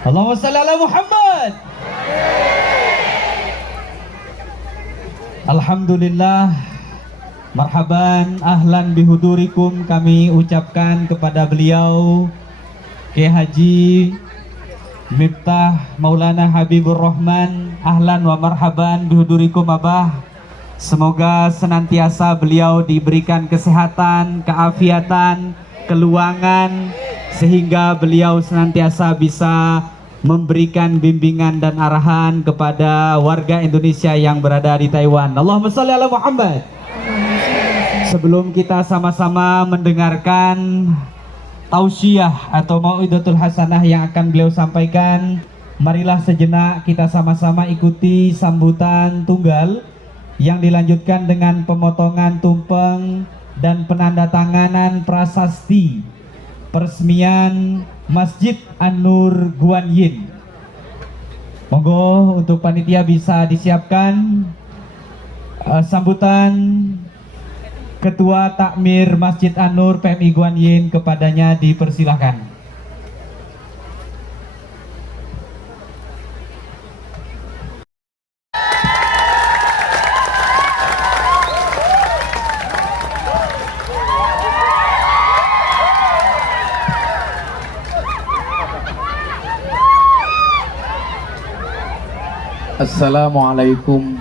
Allahumma shalli ala Muhammad. Alhamdulillah, marhaban, ahlan bihudurikum, kami ucapkan kepada beliau Kiai Haji Miftah Maulana Habibur Rahman, ahlan wa marhaban bihudurikum Abah. Semoga senantiasa beliau diberikan kesehatan, keafiatan, keluangan, sehingga beliau senantiasa bisa memberikan bimbingan dan arahan kepada warga Indonesia yang berada di Taiwan. Allahumma sholli ala Muhammad. Sebelum kita sama-sama mendengarkan tausiah atau mau'idatul hasanah yang akan beliau sampaikan, marilah sejenak kita sama-sama ikuti sambutan tunggal yang dilanjutkan dengan pemotongan tumpeng dan penandatanganan prasasti peresmian Masjid An-Nur Guan Yin. Monggo untuk panitia bisa disiapkan sambutan Ketua Takmir Masjid An-Nur PMI Guan Yin, kepadanya dipersilahkan. Assalamualaikum.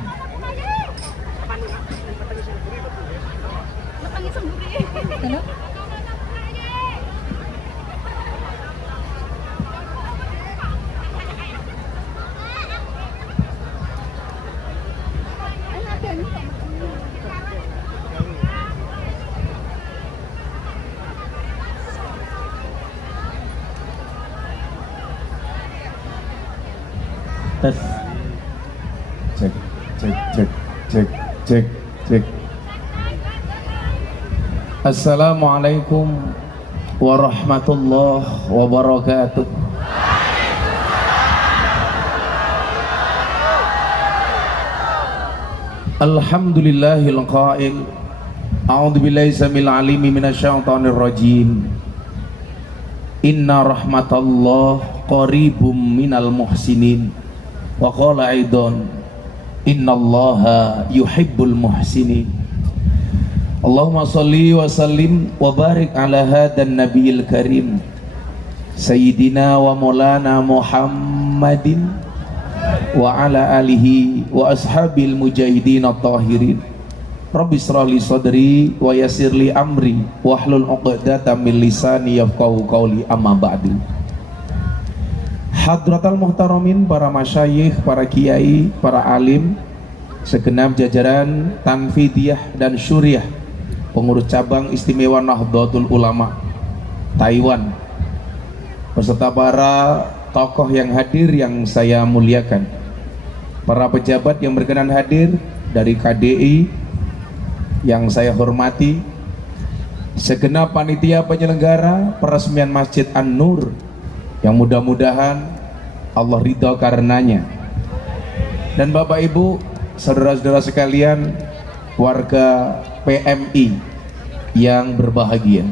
Tes. Cek, cek, cek, cek, cek, cek. Assalamualaikum warahmatullahi wabarakatuh. Alhamdulillahil qail. A'udzu billahi samil alimi minasyaitonir rajim. Inna rahmatallahi qaribum minal muhsinin. Wa qala aidan innallaha yuhibbul muhsinin. Allahumma sholli wa sallim wa barik ala hadan nabiyil karim sayyidina wa maulana Muhammadin wa ala alihi wa ashabil mujahidin at-tahirin. Rabbi shrah li sadri wa yassir li amri wahlul 'uqdatam min lisani yafqahu qawli, amma ba'du. Hadratal muhtaramin, para masyayikh, para kiai, para alim, segenap jajaran Tanfidiyah dan Syuriah, pengurus cabang istimewa Nahdlatul Ulama Taiwan, beserta para tokoh yang hadir yang saya muliakan, para pejabat yang berkenan hadir dari KDI yang saya hormati, segenap panitia penyelenggara peresmian Masjid An-Nur yang mudah-mudahan Allah ridha karenanya, dan Bapak Ibu, saudara-saudara sekalian, warga PMI yang berbahagia.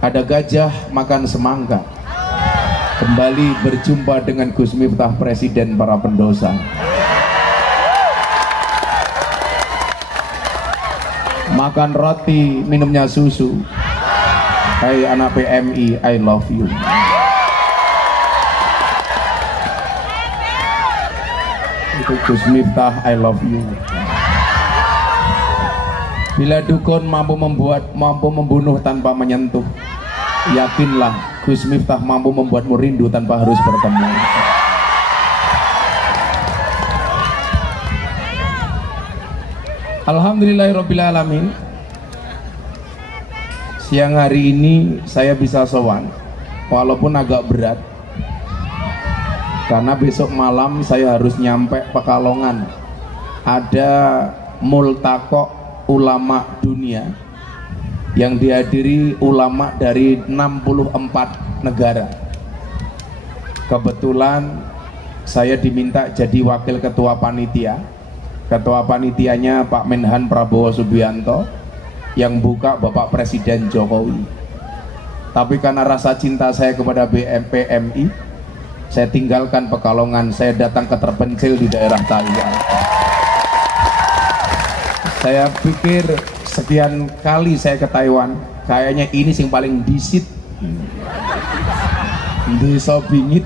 Ada gajah makan semangka, kembali berjumpa dengan Gus Miftah, Presiden para pendosa. Makan roti, minumnya susu. Hai anak PMI, I love you. Itu Gus Miftah, I love you. Bila dukun mampu membunuh tanpa menyentuh, yakinlah Gus Miftah mampu membuatmu rindu tanpa harus bertemu. Alhamdulillahirabbil alamin. Siang hari ini saya bisa sowan, walaupun agak berat, karena besok malam saya harus nyampe Pekalongan. Ada multaqo ulama dunia yang dihadiri ulama dari 64 negara. Kebetulan saya diminta jadi wakil ketua panitia. Ketua panitianya Pak Menhan Prabowo Subianto, yang buka Bapak Presiden Jokowi. Tapi karena rasa cinta saya kepada PMI, saya tinggalkan Pekalongan, saya datang ke terpencil di daerah Taiwan. Saya pikir sekian kali saya ke Taiwan, kayaknya ini sing paling disit, desa bingit.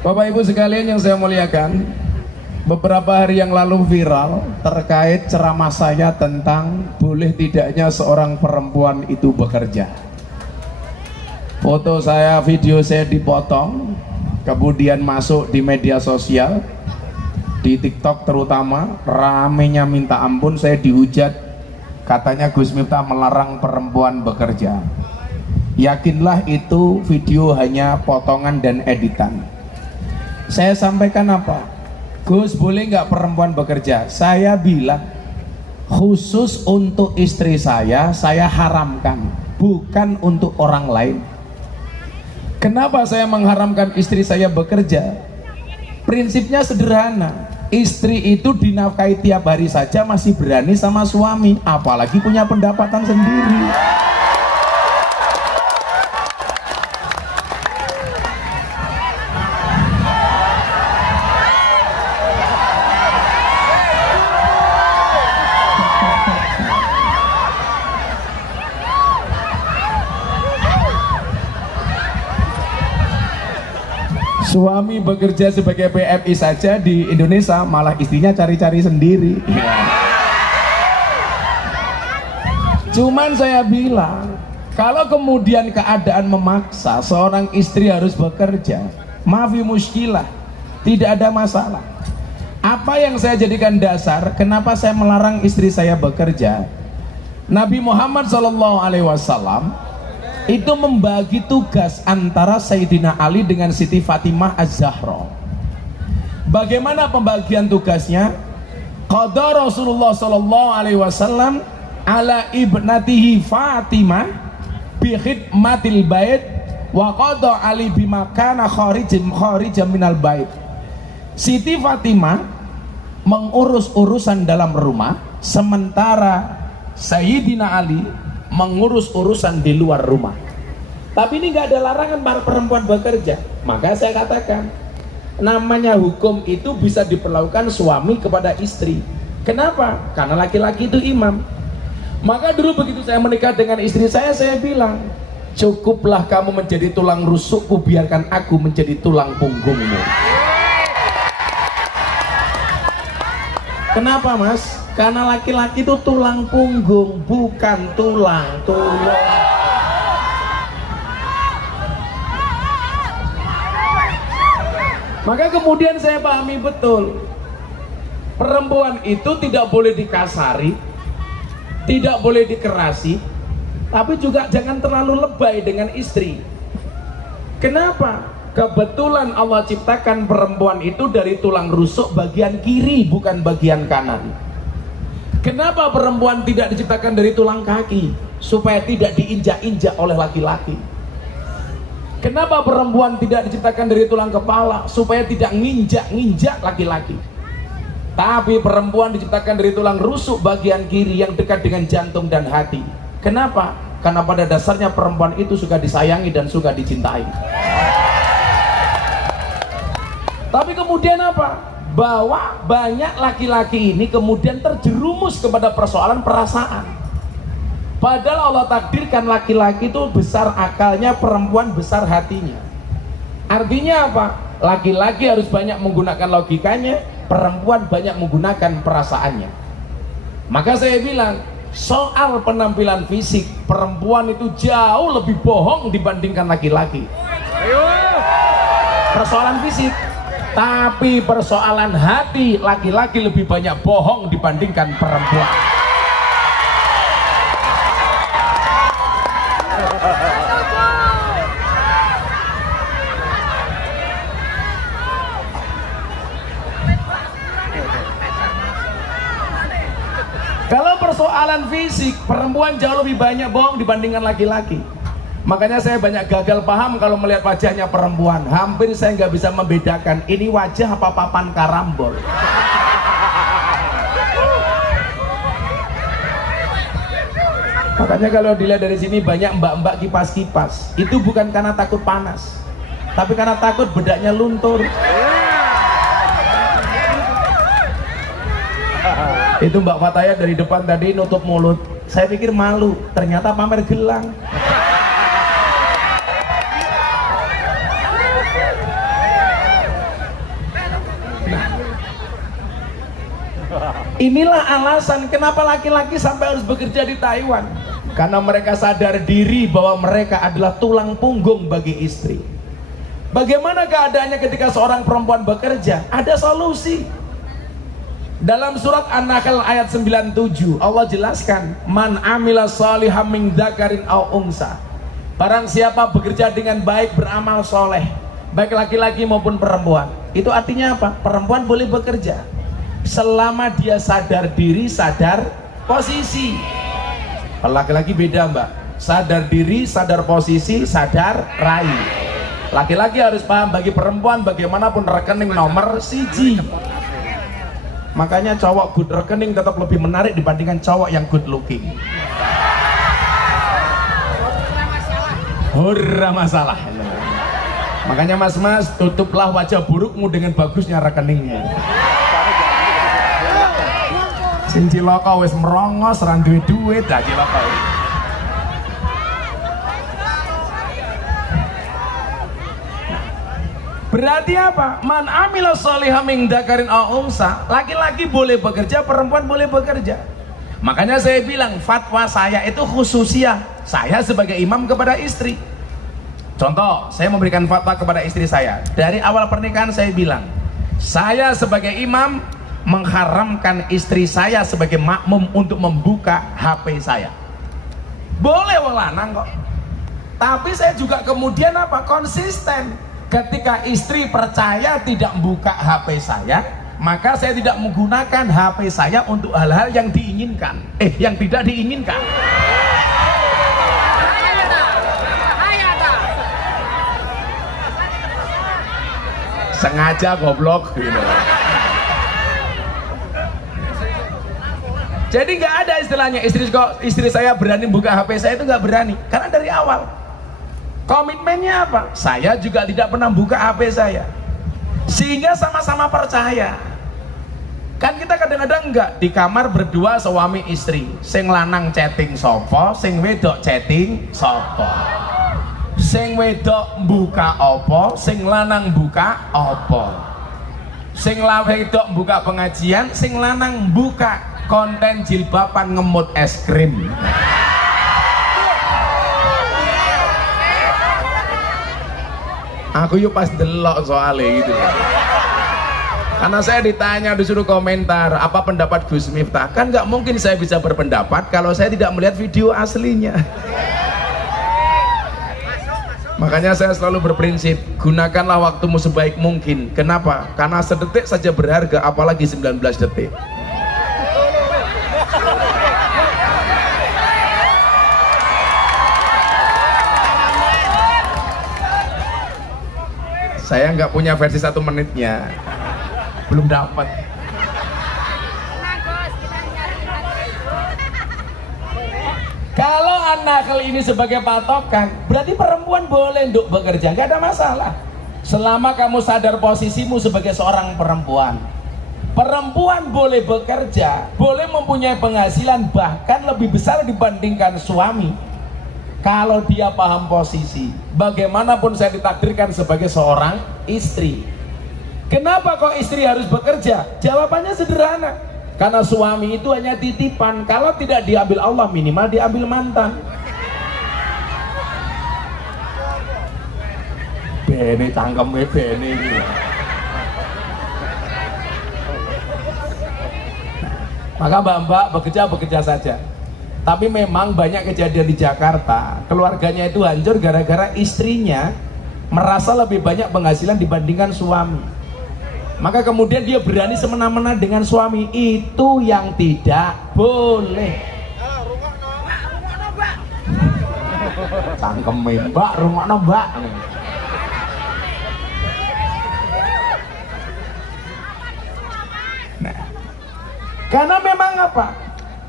Bapak Ibu sekalian yang saya muliakan, beberapa hari yang lalu viral terkait ceramah saya tentang boleh tidaknya seorang perempuan itu bekerja. Foto saya, video saya dipotong, kemudian masuk di media sosial, di TikTok terutama, ramenya minta ampun. Saya dihujat, katanya Gus Miftah melarang perempuan bekerja. Yakinlah itu video hanya potongan dan editan. Saya sampaikan apa? Gus, boleh nggak perempuan bekerja? Saya bilang khusus untuk istri saya haramkan, bukan untuk orang lain. Kenapa saya mengharamkan istri saya bekerja? Prinsipnya sederhana, istri itu dinafkahi tiap hari saja masih berani sama suami, apalagi punya pendapatan sendiri. Suami bekerja sebagai PMI saja di Indonesia, malah istrinya cari-cari sendiri. Cuman saya bilang, kalau kemudian keadaan memaksa seorang istri harus bekerja, maafi muskilah, tidak ada masalah. Apa yang saya jadikan dasar kenapa saya melarang istri saya bekerja? Nabi Muhammad SAW itu membagi tugas antara Sayyidina Ali dengan Siti Fatimah Az-Zahra. Bagaimana pembagian tugasnya? Qada Rasulullah sallallahu alaihi wasallam ala ibnatihi Fatimah bi khidmatil bait wa qada Ali bima kana kharijan minal bait. Siti Fatimah mengurus urusan dalam rumah, sementara Sayyidina Ali mengurus urusan di luar rumah. Tapi ini nggak ada larangan para perempuan bekerja. Maka saya katakan, namanya hukum itu bisa diperlakukan suami kepada istri. Kenapa? Karena laki-laki itu imam. Maka dulu begitu saya menikah dengan istri saya bilang, cukuplah kamu menjadi tulang rusukku, biarkan aku menjadi tulang punggungmu. Kenapa mas? Karena laki-laki itu tulang punggung, bukan tulang tulung. Maka kemudian saya pahami betul, perempuan itu tidak boleh dikasari, tidak boleh dikerasi, tapi juga jangan terlalu lebay dengan istri. Kenapa? Kebetulan Allah ciptakan perempuan itu dari tulang rusuk bagian kiri, bukan bagian kanan. Kenapa perempuan tidak diciptakan dari tulang kaki? Supaya tidak diinjak-injak oleh laki-laki. Kenapa perempuan tidak diciptakan dari tulang kepala? Supaya tidak nginjak-nginjak laki-laki. Tapi perempuan diciptakan dari tulang rusuk bagian kiri yang dekat dengan jantung dan hati. Kenapa? Karena pada dasarnya perempuan itu suka disayangi dan suka dicintai. Tapi kemudian apa? Bahwa banyak laki-laki ini kemudian terjerumus kepada persoalan perasaan. Padahal Allah takdirkan laki-laki itu besar akalnya, perempuan besar hatinya. Artinya apa? Laki-laki harus banyak menggunakan logikanya, perempuan banyak menggunakan perasaannya. Maka saya bilang, soal penampilan fisik, perempuan itu jauh lebih bohong dibandingkan laki-laki. Persoalan fisik. Tapi persoalan hati, laki-laki lebih banyak bohong dibandingkan perempuan. Kalau persoalan fisik, perempuan jauh lebih banyak bohong dibandingkan laki-laki. Makanya saya banyak gagal paham kalau melihat wajahnya perempuan. Hampir saya nggak bisa membedakan ini wajah apa papan karambol. Makanya kalau dilihat dari sini banyak mbak-mbak kipas-kipas, itu bukan karena takut panas, tapi karena takut bedaknya luntur. Itu Mbak Fataya dari depan tadi nutup mulut, saya pikir malu, ternyata pamer gelang. Inilah alasan kenapa laki-laki sampai harus bekerja di Taiwan, karena mereka sadar diri bahwa mereka adalah tulang punggung bagi istri. Bagaimana keadaannya ketika seorang perempuan bekerja? Ada solusi. Dalam surat An-Nahl ayat 97 Allah jelaskan, man amila saliham min dzakarin aw unsa, barang siapa bekerja dengan baik, beramal soleh, baik laki-laki maupun perempuan. Itu artinya apa? Perempuan boleh bekerja selama dia sadar diri, sadar posisi. Laki-laki beda mbak, sadar diri, sadar posisi, sadar rai. Laki-laki harus paham, bagi perempuan bagaimanapun rekening nomor siji. Makanya cowok good rekening tetap lebih menarik dibandingkan cowok yang good looking. Hurra masalah. Makanya mas-mas, tutuplah wajah burukmu dengan bagusnya rekeningmu. Sing cilaka wis merongos ra duwe duit dah cilaka. Berarti apa? Man amila sholiham min dzakarin aw unsa, laki-laki boleh bekerja, perempuan boleh bekerja. Makanya saya bilang fatwa saya itu khususiah saya sebagai imam kepada istri. Contoh, saya memberikan fatwa kepada istri saya. Dari awal pernikahan saya bilang, saya sebagai imam mengharamkan istri saya sebagai makmum untuk membuka HP saya. Boleh wong lanang kok. Tapi saya juga kemudian apa? Konsisten. Ketika istri percaya tidak membuka HP saya, maka saya tidak menggunakan HP saya untuk hal-hal yang diinginkan, yang tidak diinginkan. Sengaja goblok gitu. Jadi nggak ada istilahnya istri saya berani buka HP saya, itu nggak berani, karena dari awal komitmennya apa? Saya juga tidak pernah buka HP saya, sehingga sama-sama percaya. Kan kita kadang-kadang enggak di kamar berdua suami istri, sing lanang chatting sopo, sing wedok chatting sopo, sing wedok buka opo, sing lanang buka opo, sing wedok buka pengajian, sing lanang buka konten jilbaban ngemut es krim. Aku yuk pas delok soalnya gitu. Karena saya ditanya, disuruh komentar apa pendapat Gus Miftah, kan nggak mungkin saya bisa berpendapat kalau saya tidak melihat video aslinya. Makanya saya selalu berprinsip, gunakanlah waktumu sebaik mungkin. Kenapa? Karena sedetik saja berharga, apalagi 19 detik. Saya nggak punya versi 1 menitnya, belum dapat. Kalau An-Nahl ini sebagai patokan, berarti perempuan boleh untuk bekerja, nggak ada masalah. Selama kamu sadar posisimu sebagai seorang perempuan. Perempuan boleh bekerja, boleh mempunyai penghasilan bahkan lebih besar dibandingkan suami. Kalau dia paham posisi, bagaimanapun saya ditakdirkan sebagai seorang istri. Kenapa kok istri harus bekerja? Jawabannya sederhana. Karena suami itu hanya titipan. Kalau tidak diambil Allah, minimal diambil mantan. Bene cangkeme bene gitu. Maka mbak-mbak bekerja saja. Tapi memang banyak kejadian di Jakarta, keluarganya itu hancur gara-gara istrinya merasa lebih banyak penghasilan dibandingkan suami. Maka kemudian dia berani semena-mena dengan suami, itu yang tidak boleh. Cangkeme mbak, rungokno mbak. Nah, karena memang apa?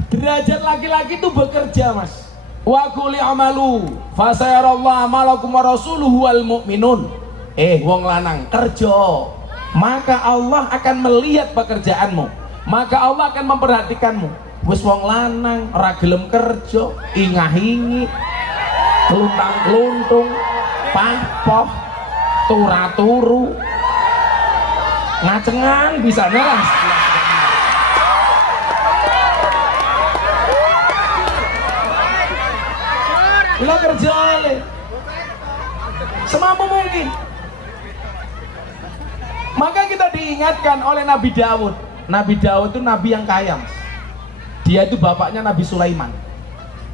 Derajat laki-laki itu bekerja mas. wa qul i'malu fasayarallahu amalakum wa rasuluhu wal mu'minun. Wong lanang kerja, maka Allah akan melihat pekerjaanmu, maka Allah akan memperhatikanmu. Wis wong lanang ora gelem kerja, ingah-ingi, kluntang-kluntung, pahpoh, turu ngacengan bisa neras. Lo kerja le semampu mungkin. Maka kita diingatkan oleh Nabi Daud. Nabi Daud itu nabi yang kaya, Mas. Dia itu bapaknya Nabi Sulaiman.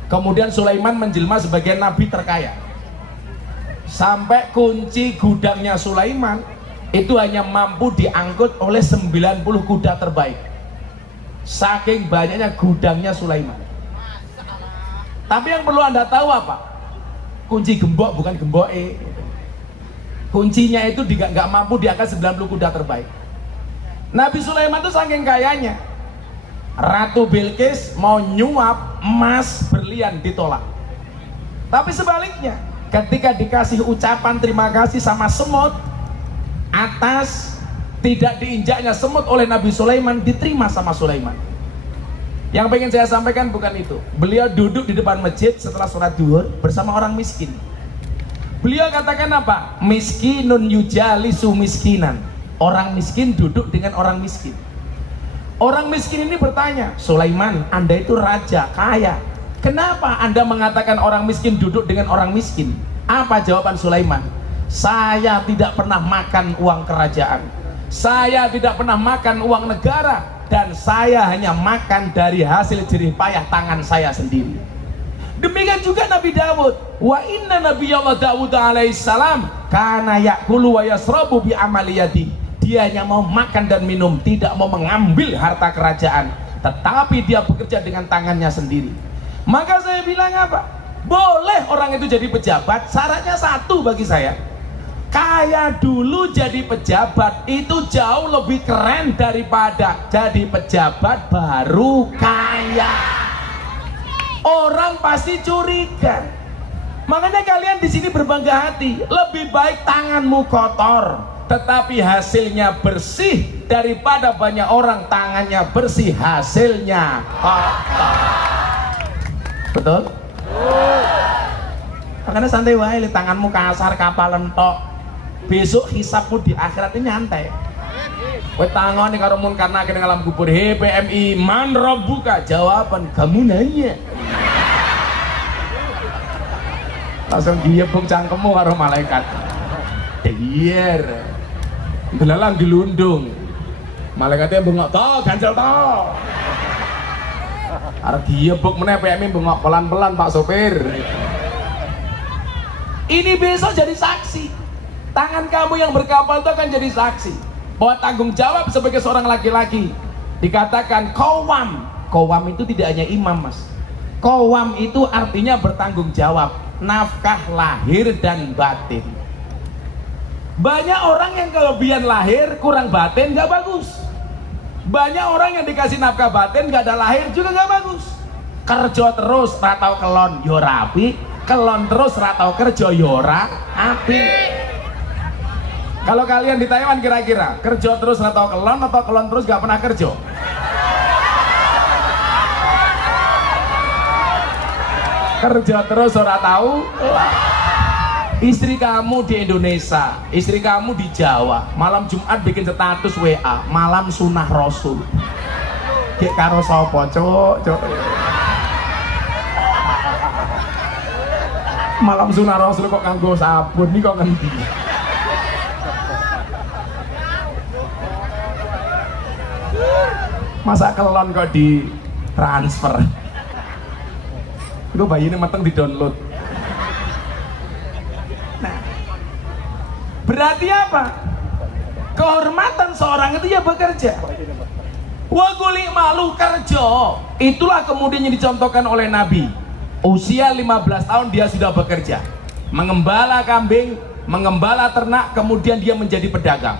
Kemudian Sulaiman menjelma sebagai nabi terkaya. Sampai kunci gudangnya Sulaiman itu hanya mampu diangkut oleh 90 kuda terbaik. Saking banyaknya gudangnya Sulaiman. Tapi yang perlu Anda tahu apa? Kunci gembok bukan gemboke. Kuncinya itu nggak mampu diangkat 90 kuda terbaik. Nabi Sulaiman itu saking kayanya, Ratu Bilqis mau nyuap emas berlian ditolak. Tapi sebaliknya, ketika dikasih ucapan terima kasih sama semut atas tidak diinjaknya semut oleh Nabi Sulaiman, diterima sama Sulaiman. Yang pengen saya sampaikan bukan itu. Beliau duduk di depan masjid setelah sholat duhur bersama orang miskin. Beliau katakan apa? Miskinun yujalisu miskinan. Orang miskin duduk dengan orang miskin. Orang miskin ini bertanya, Sulaiman, Anda itu raja, kaya. Kenapa Anda mengatakan orang miskin duduk dengan orang miskin? Apa jawaban Sulaiman? Saya tidak pernah makan uang kerajaan. Saya tidak pernah makan uang negara. Dan saya hanya makan dari hasil jerih payah tangan saya sendiri. Demikian juga Nabi Daud. Wa inna nabiyallah Daud alaihissalam kana ya'kulu wa yasrabu bi amaliyati. Dia hanya mau makan dan minum, tidak mau mengambil harta kerajaan, tetapi dia bekerja dengan tangannya sendiri. Maka saya bilang apa? Boleh orang itu jadi pejabat, syaratnya satu bagi saya. Kaya dulu jadi pejabat itu jauh lebih keren daripada jadi pejabat baru kaya. Orang pasti curiga. Makanya kalian di sini berbangga hati. Lebih baik tanganmu kotor tetapi hasilnya bersih daripada banyak orang tangannya bersih hasilnya kotor. Betul? Makanya santai wae, tanganmu kasar kapalan tok. Besok hisapmu di akhirat ini nyantai. Kowe tangone karo munkar nakir ning alam kubur. He PMI, man rabbuka? Jawaban kamu nanya. Langsung diebuk cangkemmu karo malaikat. Diyer. Gelalang dilundung. Malaikatnya bengok to, ganjel to. Arep diebuk meneh PMI bengok pelan-pelan Pak sopir. Ini besok jadi saksi. Tangan kamu yang berkapal itu akan jadi saksi bahwa tanggung jawab sebagai seorang laki-laki. Dikatakan qawam. Qawam itu tidak hanya imam, Mas. Qawam itu artinya bertanggung jawab, nafkah lahir dan batin. Banyak orang yang kelebihan lahir kurang batin gak bagus. Banyak orang yang dikasih nafkah batin gak ada lahir juga gak bagus. Kerja terus ratau kelon yo rapi, kelon terus ratau kerja yo ora api. Kalau kalian di Taiwan kira-kira kerja terus ratau kelon atau kelon terus gak pernah kerja? Kerja terus ora tahu. Istri kamu di Indonesia, istri kamu di Jawa, malam Jumat bikin status WA, malam sunah Rasul. Kayak karo sapa, cuk. Malam sunah Rasul kok nganggo sabun nih kok ngendi? Masa kelon kok di transfer? Itu bayi ini mateng di download. Nah, berarti apa? Kehormatan seorang itu ya bekerja. Wa qul i'malu kerja. Itulah kemudian yang dicontohkan oleh Nabi. Usia 15 tahun dia sudah bekerja. Mengembala kambing, mengembala ternak, kemudian dia menjadi pedagang.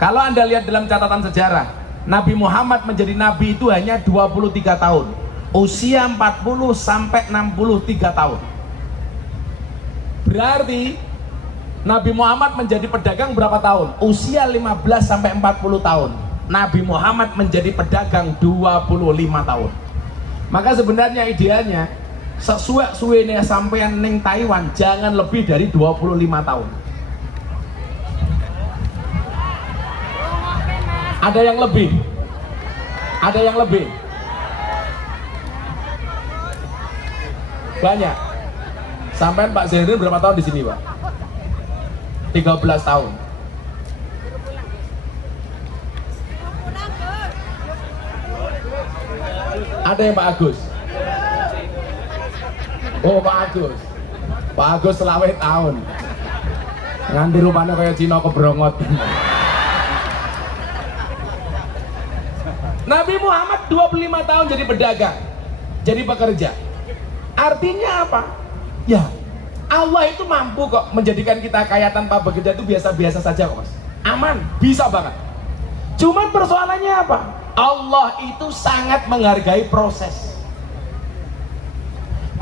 Kalau Anda lihat dalam catatan sejarah, Nabi Muhammad menjadi nabi itu hanya 23 tahun. usia 40 sampai 63 tahun. Berarti Nabi Muhammad menjadi pedagang berapa tahun? Usia 15 sampai 40 tahun. Nabi Muhammad menjadi pedagang 25 tahun. Maka sebenarnya idealnya sesuai suwene sampean ning Taiwan jangan lebih dari 25 tahun. Ada yang lebih? Ada yang lebih? Banyak. Sampean Pak Zainuddin berapa tahun di sini, Pak? 13 tahun. Ada yang Pak Agus? Oh, Pak Agus. Pak Agus selawe tahun. Nganti rupanya kayak Cina kebrongot. Nabi Muhammad 25 tahun jadi pedagang, jadi pekerja. Artinya apa? Ya, Allah itu mampu kok menjadikan kita kaya tanpa bekerja, itu biasa-biasa saja kok, Mas. Aman, bisa banget. Cuman persoalannya apa? Allah itu sangat menghargai proses.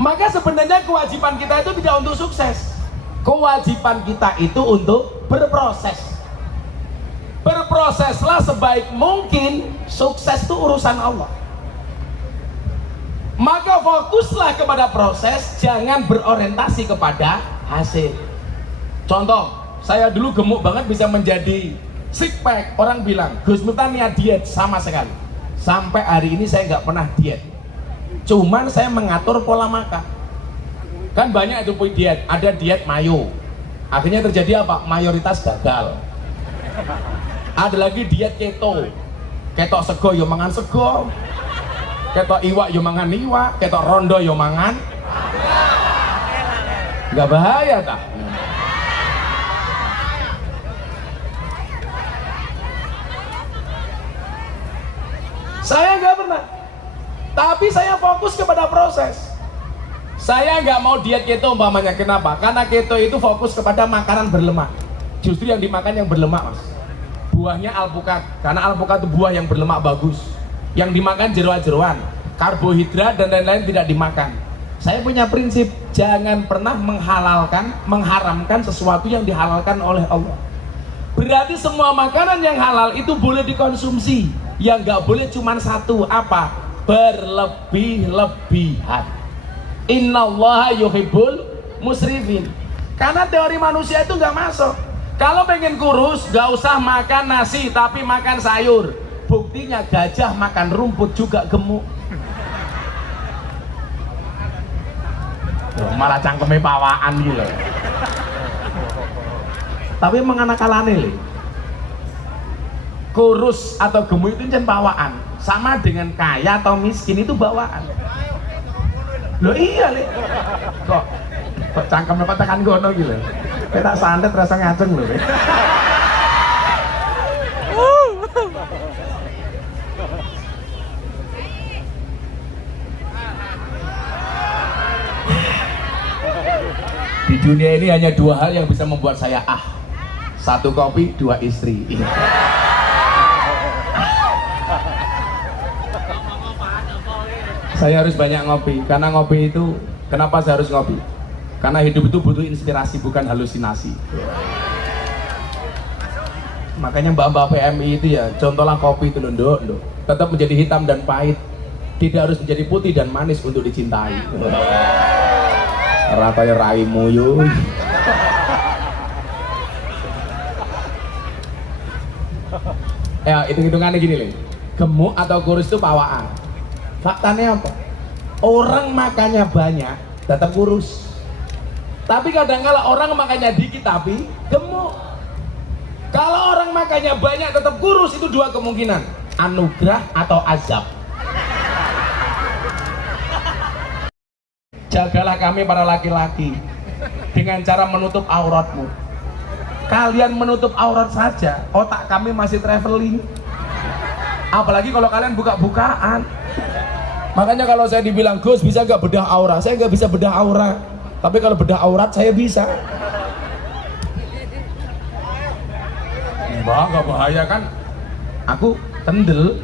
Maka sebenarnya kewajiban kita itu tidak untuk sukses. Kewajiban kita itu untuk berproses. Berproseslah sebaik mungkin, sukses itu urusan Allah. Maka fokuslah kepada proses, jangan berorientasi kepada hasil. Contoh, saya dulu gemuk banget bisa menjadi six pack. Orang bilang, Gus Miftah niat diet, sama sekali. Sampai hari ini saya nggak pernah diet. Cuman saya mengatur pola makan. Kan banyak itu diet, ada diet mayo. Akhirnya terjadi apa? Mayoritas gagal. Ada lagi diet keto. Ketok sego yo mangan sego. Ketok iwak yo mangan iwak, ketok rondo yo mangan. Enggak bahaya tah? Saya nggak pernah. Tapi saya fokus kepada proses. Saya nggak mau diet keto umpamanya. Kenapa? Karena keto itu fokus kepada makanan berlemak. Justru yang dimakan yang berlemak, Mas. Buahnya alpukat, karena alpukat itu buah yang berlemak bagus. Yang dimakan jeroan-jeroan, karbohidrat dan lain-lain tidak dimakan. Saya punya prinsip, jangan pernah mengharamkan sesuatu yang dihalalkan oleh Allah. Berarti semua makanan yang halal itu boleh dikonsumsi. Yang nggak boleh cuma satu, apa? Berlebih-lebihan. Innallaha yuhibbul musrifin. Karena teori manusia itu nggak masuk. Kalau pengen kurus, gak usah makan nasi, tapi makan sayur. Buktinya gajah makan rumput juga gemuk. Malah cangkeme pawaan gitu. Tapi mengenakalane le. Kurus atau gemuk itu jen pawaan. Sama dengan kaya atau miskin itu bawaan. Loh iya le. Kok cangkeme tekan gono gitu. Kita santet rasa ngaceng loh. Di dunia ini hanya dua hal yang bisa membuat saya satu kopi, dua istri. Saya harus banyak ngopi, karena ngopi itu, kenapa saya harus ngopi? Karena hidup itu butuh inspirasi, bukan halusinasi. Makanya mbak-mbak PMI itu ya, contohlah kopi itu loh, tetap menjadi hitam dan pahit, tidak harus menjadi putih dan manis untuk dicintai. Ratanya raimu yuk. Ya, hitung-hitungannya gini loh, gemuk atau kurus itu pawaan. Faktanya apa? Orang makannya banyak, tetap kurus. Tapi kadang-kala orang makannya dikit tapi gemuk. Kalau orang makannya banyak tetap kurus, itu dua kemungkinan, anugerah atau azab. Jagalah kami para laki-laki dengan cara menutup auratmu. Kalian menutup aurat saja, otak kami masih traveling. Apalagi kalau kalian buka-bukaan. Makanya kalau saya dibilang, Gus bisa nggak bedah aura? Saya nggak bisa bedah aura. Tapi kalau bedah aurat saya bisa. Mbak, nggak bahaya kan? Aku tendel.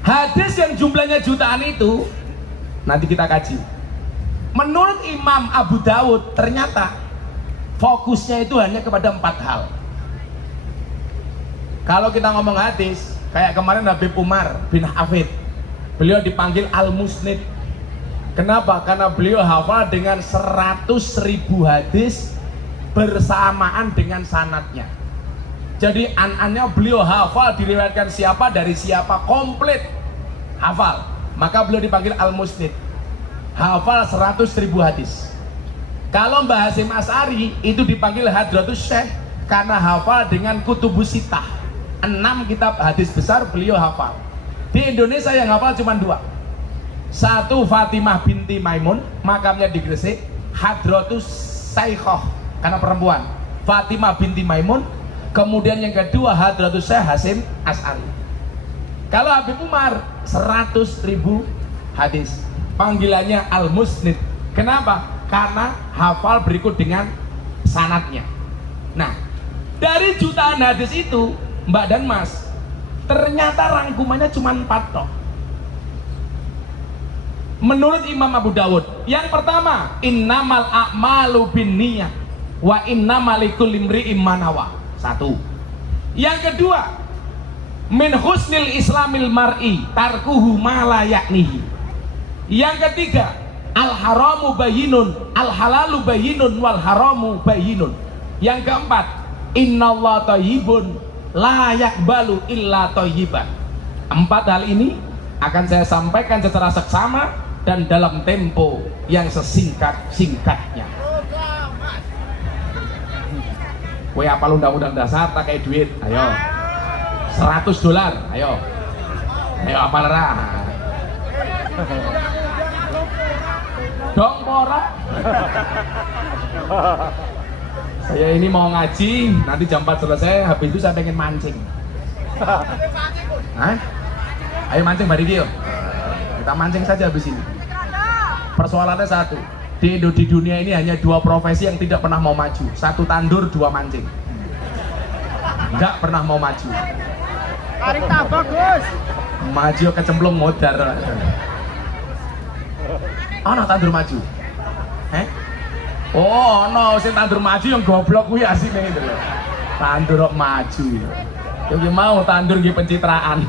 Nah, Hadis yang jumlahnya jutaan itu nanti kita kaji. Menurut Imam Abu Dawud ternyata fokusnya itu hanya kepada 4 hal. Kalau kita ngomong hadis, kayak kemarin Habib Umar bin Hafid, beliau dipanggil Al-Musnid. Kenapa? Karena beliau hafal dengan 100.000 hadis bersamaan dengan sanadnya. Jadi an-annya beliau hafal, diriwayatkan siapa dari siapa, komplit hafal. Maka beliau dipanggil Al-Musnid, hafal 100.000 hadis. Kalau Mbah Hasyim Asy'ari itu dipanggil Hadratus Syekh karena hafal dengan Kutubus Sittah, 6 kitab hadis besar beliau hafal. Di Indonesia yang hafal cuma 2. Satu Fatimah binti Maimun, makamnya di Gresik, Hadratus Syekhah karena perempuan, Fatimah binti Maimun. Kemudian yang kedua Hadratus Syekh Hasyim Asy'ari. Kalau Habib Umar 100.000 hadis, panggilannya Al-Musnid. Kenapa? Karena hafal berikut dengan sanadnya. Nah, dari jutaan hadis itu, Mbak dan Mas, ternyata rangkumannya cuma 4 toh. Menurut Imam Abu Dawud, yang pertama, innamal a'malu binniyah wa innamal likulli imri'in ma nawa. 1. Yang kedua, min husnil islamil mar'i tarkuhu ma la yaknihi. Yang ketiga, al haramu bayyinun, al halalu bayyinun, wal haramu bayyinun. Yang keempat, innallaha thayyibun la yaqbalu illa thayyiban. 4 hal ini akan saya sampaikan secara seksama dan dalam tempo yang sesingkat-singkatnya. Kowe apal undang-undang dasar tak kayak duit, ayo $100, ayo apal ra dong pora. Saya ini mau ngaji, nanti jam 4 selesai, habis itu saya pengen mancing. Hah? Ayo mancing bareng yuk. Kita mancing saja habis ini. Persoalannya satu, di dunia ini hanya 2 profesi yang tidak pernah mau maju. 1 tandur, 2 mancing. Enggak pernah mau maju. Tarik tabak, Gus. Maju kecemplung modar. Ana tandur maju. Oh, no, sing tandur maju yang goblok kuwi asine itu lho. Tandur kok maju ya. Yo mau tandur nggih pencitraan.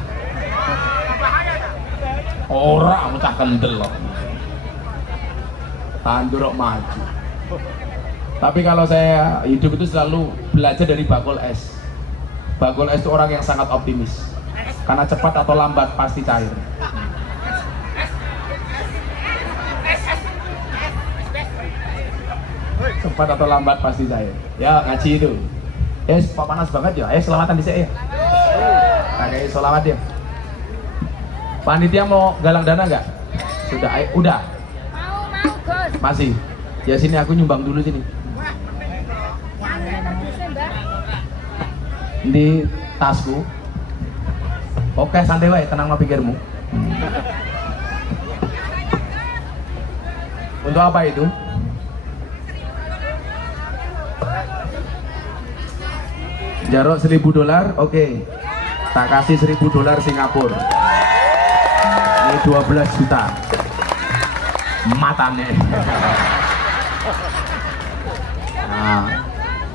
Ora cah kendel kok. Tandur kok maju. Tapi kalau saya hidup itu selalu belajar dari Bakul S. Bakul S itu orang yang sangat optimis. Karena cepat atau lambat pasti cair. Cepat atau lambat pasti cair. Ya ngaji itu. Pak panas banget ya. Selamatan di sini ya. Kayak selamat ya. Panitia mau galang dana nggak? Sudah, udah. Mau, Gus. Masih. Ya sini aku nyumbang dulu sini. Di tasku. Oke, santai wae, tenang no pikirmu. Untuk apa itu? Jarok $1.000, oke. Tak kasih $1.000 Singapura. Ini 12 juta. Matane. Nah,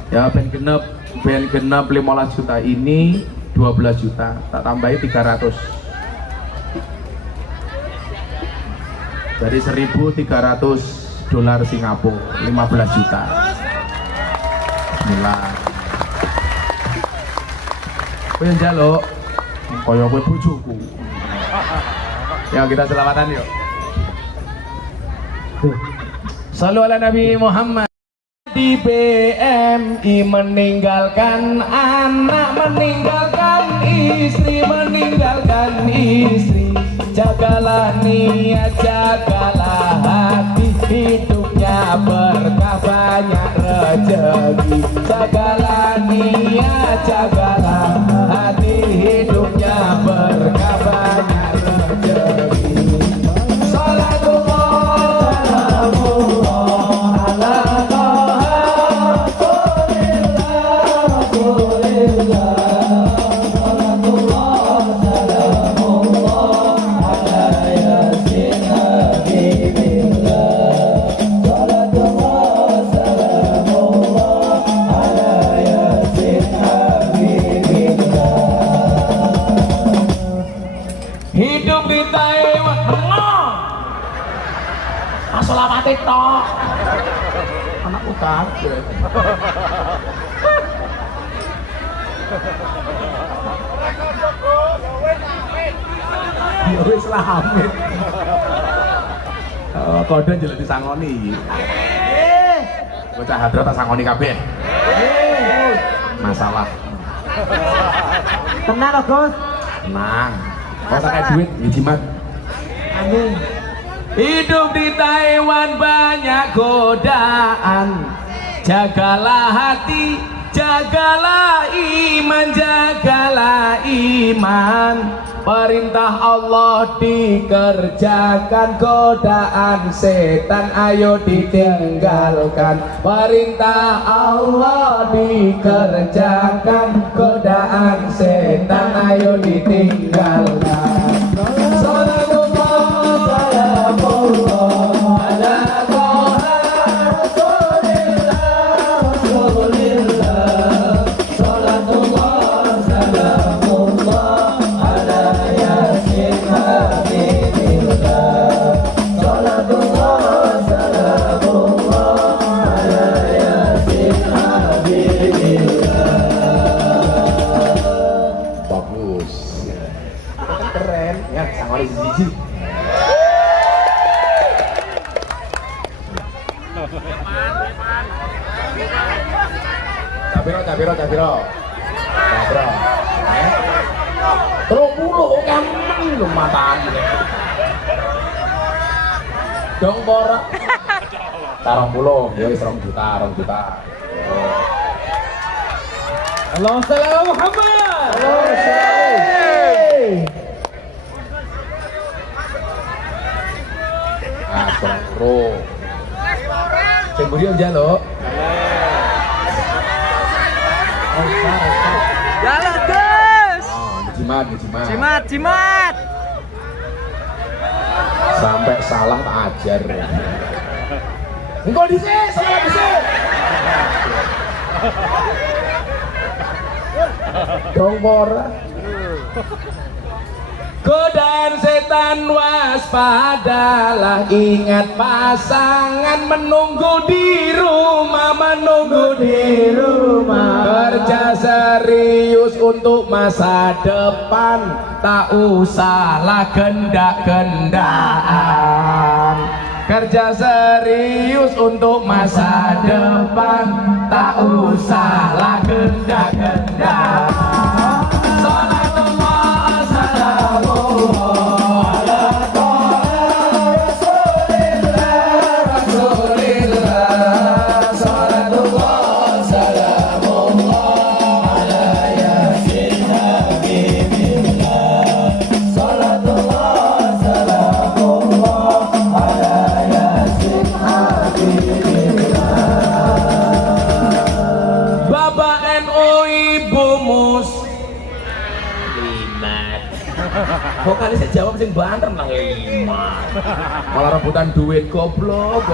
ya ben genep 15 juta ini 12 juta, tak tambahi 300. Jadi $1.300 Singapura, 15 juta. Bismillah. Kowe njaluk kaya kowe bojoku. Ya kita selamatan yuk. Shallu ala Nabi Muhammad. Di BMI meninggalkan anak, meninggalkan istri, jagalah niat, jagalah hati, hidupnya berkah banyak rezeki. Jagalah niat, jagalah hati, hidupnya berkah banyak rezeki. Hidup di Taiwan. Bengong. Asolawate tok. Anak utar. Ya wis lah amit. Oh, kode jelek disangoni iki. Bocah hadrat tak sangoni kabeh. Masalah. Tenang loh Gus. Tenang. Kau tak kayak duit, ya jimat. Amin. Hidup di Taiwan banyak godaan. Jagalah hati, jagalah iman, jagalah iman. Perintah Allah dikerjakan, godaan setan ayo ditinggalkan. Perintah Allah dikerjakan, godaan setan ayo ditinggalkan. Salatullah salamullah ala Toha Rasulillah, Rasulillah. Salatullah salamullah Cabiro. Terus mulu kemen lu mataan gitu. Dong borak. Tarong puluh, ya wis 2 juta. Allahumma shalli ala Muhammad. Ah, bro. Sing buri njaluk. Jalan Gus. Jimat. Sampai salah tak ajar. Engkau dhisik, salah dhisik. Dong ora. Godaan setan waspadalah, ingat pasangan menunggu di rumah, kerja serius untuk masa depan, tak usahlah gendak-gendaan. Kerja serius untuk masa depan, tak usahlah gendak-gendaan. Vokalisnya jawab sing banter nang 5. Malah rebutan duit goblok.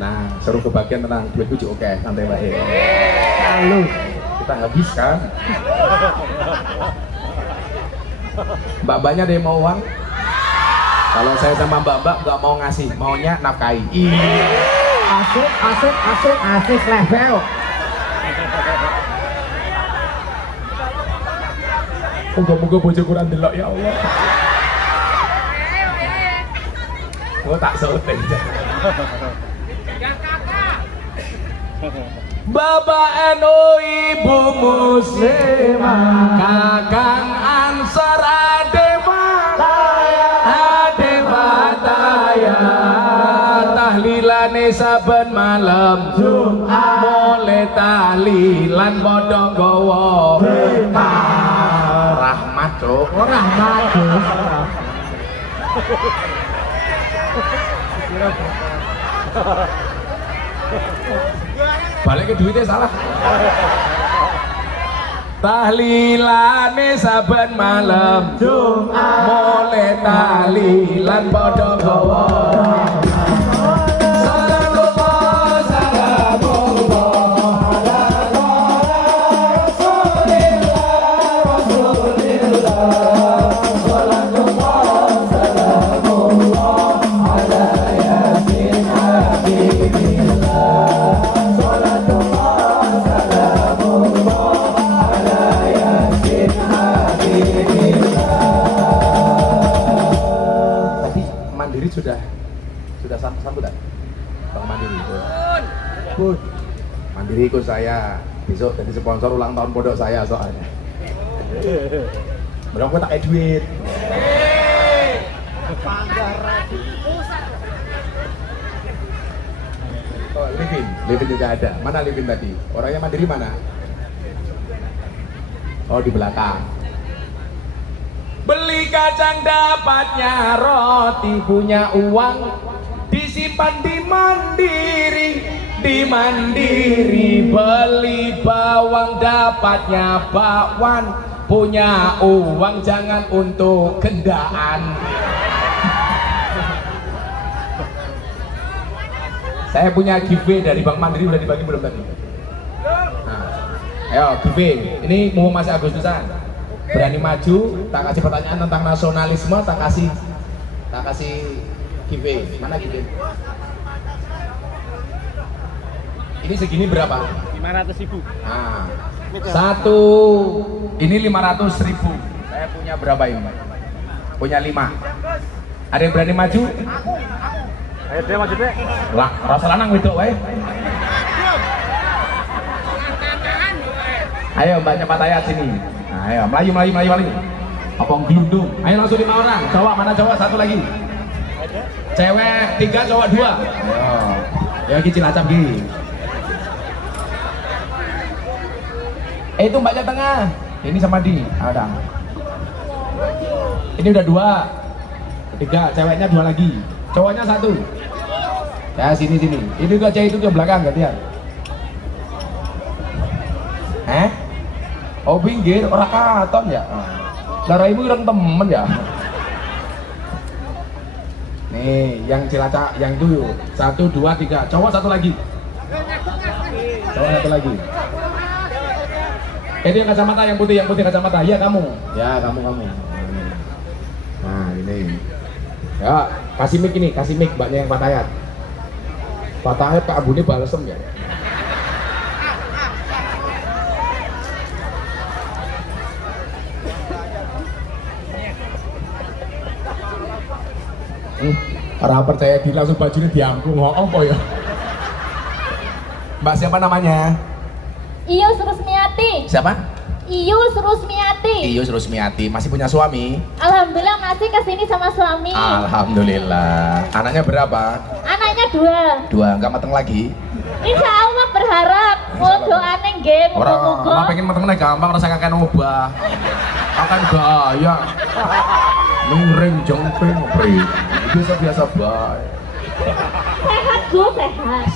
Nah, seru kebagian tenang, duitku juga oke, santai wae. Lalu kita habiskan. Mbak-mbaknya ada yang mau uang? Kalau saya sama mbak-mbak nggak mau ngasih, maunya nafkahi. Asik level. Moga-moga bojo kurang delok ya Allah. Gua tak sautin. Bapak NU, Ibu Muslimah, Kakang Ansor, Ade Fataya, tahlilane saben malam Jumat, mulai tahlilan padha nggawa rahmat, Cuk. Rahmat. Balik ke duitnya salah. Tahlilane saben malam Jumat, mulai tahlilan padha nggawa salamullah Mandiri ikut saya. Besok jadi sponsor ulang tahun pondok saya soalnya. Belum tak kayak duit. Oh, Livin juga ada. Mana Livin tadi? Orangnya Mandiri mana? Oh, di belakang. Beli kacang dapatnya roti, punya uang disimpan di Mandiri. Di Mandiri beli bawang dapatnya bakwan, punya uang jangan untuk gendaan. Saya punya giveaway dari Bank Mandiri, udah dibagi belum tadi? Nah, ayo giveaway. Ini mau masih Agustusan. Berani maju, tak kasih pertanyaan tentang nasionalisme, tak kasih giveaway. Mana giveaway? Ini segini berapa? 500.000. Nah, satu ini 500.000. Saya punya berapa ini? Punya 5. Ada yang berani maju? Ayo deh maju deh. Lah, rasa lanang wedok wae. Ayo Mbak Cepat Ayat sini. Nah, ayo melayu. Apa gelundung? Ayo langsung 5 orang. Cowok mana cowok? Satu lagi. Cewek 3, cowok 2. Ayo. Ya iki Cilacap iki. Itu Mbaknya tengah. Ini sama di. Ada. Ini udah 2. 3, ceweknya 2 lagi. Cowoknya 1. Ya sini. Ini juga cewek itu ke belakang gantian. Oh pinggir, orang katon ya. Laraimu orang temen ya. Nih, yang Cilacap, yang itu 1, 2, 3. Cowok 1 lagi. Cowok 1 lagi. Ini yang kacamata, yang putih kacamata. Iya kamu. Ya kamu. Nah ini. Ya kasih mic Mbaknya yang Patayat. Patayat Kak Abune balesem ya. Orang percaya diri langsung bajunya diangkung. Apa ya? Mbak siapa namanya? Iyus Rusmiati. Siapa? Iyus Rusmiati. Iyus Rusmiati. Masih punya suami? Alhamdulillah masih kesini sama suami. Alhamdulillah. Anaknya berapa? Anaknya 2. 2. Enggak mateng lagi? Insya Allah berharap. Mau doane nggih, Orang muga-muga. pengen matengnya gampang, rasa kakek ubah. Akan gaya. Miring jengping pri. Biasa baik. Sehat Bu, sehat.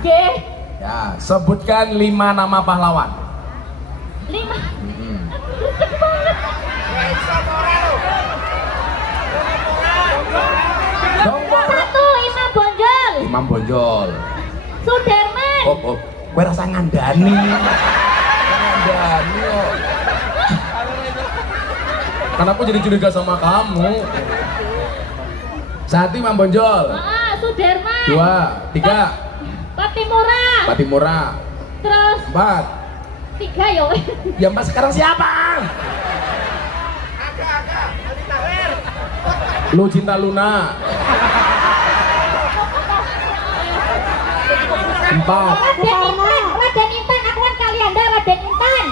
Nggih. Ya, sebutkan 5 nama pahlawan. 5. Satu Imam Bonjol. Imam Bonjol. Sudirman. Oh. Kowe rasa ngandani. Ngandani kok. Karena aku jadi curiga sama kamu. 1 Imam Bonjol. Sudirman. 2, 3. Patimura. Terus 4. 3 ya. Yang pas sekarang siapa? Lu Cinta Luna. 4. Raden Intan, aku kan Kalianda Raden Intan.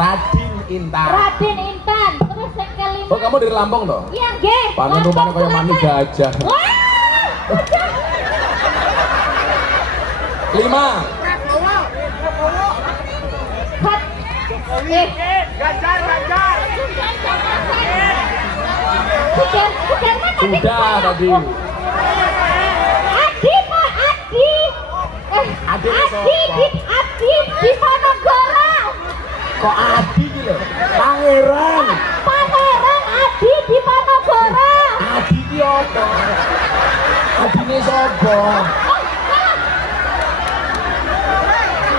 Raden Intan. Terus yang kelima. Oh, kamu dari Lampung toh? Iya, nggih. Panen rupanya kayak mani gajah. Wah. 5. Sudah tadi. Adi di Panogoro. Kok Adi gitu? Pangeran Adi di Panogoro. Adi ki apa? Adine sapa?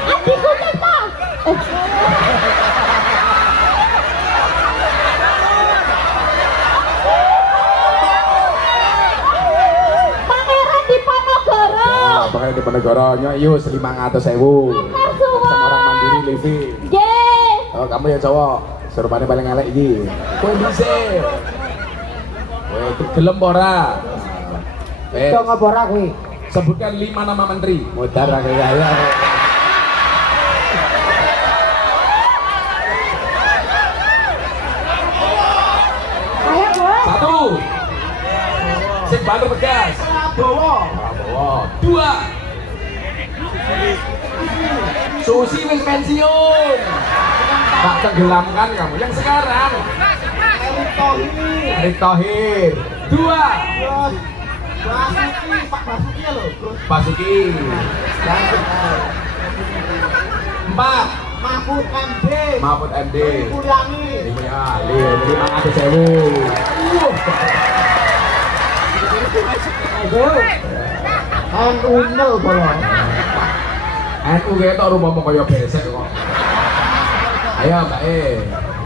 Adi kulit toh. Pangeran di Panogoro. Pangeran di Panogoronya yus 500.000. Sama orang Mandiri living. Nggih. Oh, kamu ya cowok, serupane paling elek iki. Kowe dhisik. Kowe gelem ora? Itu ngapa ora kuwi? Sebutkan 5 nama menteri. Mutar kayak saya. Ayo Gus. 1. Sing banter tegas. Prabowo. 2. Susi wis pensiun. Tak tenggelamkan kamu. Yang sekarang Erick Thohir. 2. Basuki. 4. Mahfud MD. Ini punya ahli. 500.000. NU ketok rumpama kaya besek kok. Ayo Mbak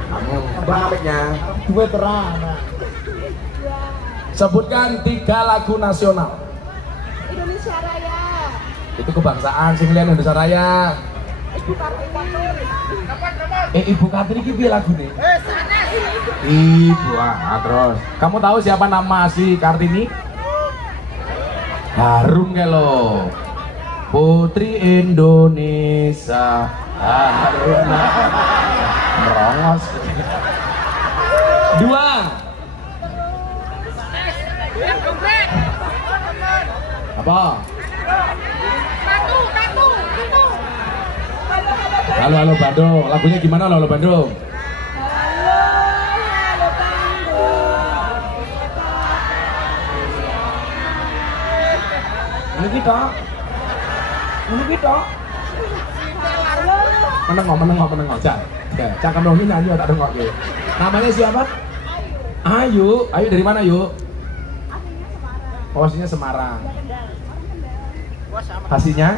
kamu apa namanya? Duit terang. Sebutkan 3 lagu nasional. Indonesia Raya. Itu kebangsaan sing liyan Indonesia Raya. Ibu Kartini. Ibu Kartini iki piye lagune? Ibu terus. Kamu tahu siapa nama si Kartini? Harum ke lo. Putri Indonesia Harum. Merongos. 2. Apa? Halo Bandung. Lagunya gimana Halo Bandung? Ini kita. Menengok. Cak kamu ini nyanyi tak dengok ya. Namanya siapa? Ayu dari mana Ayu? Aslinya Semarang. Hasilnya?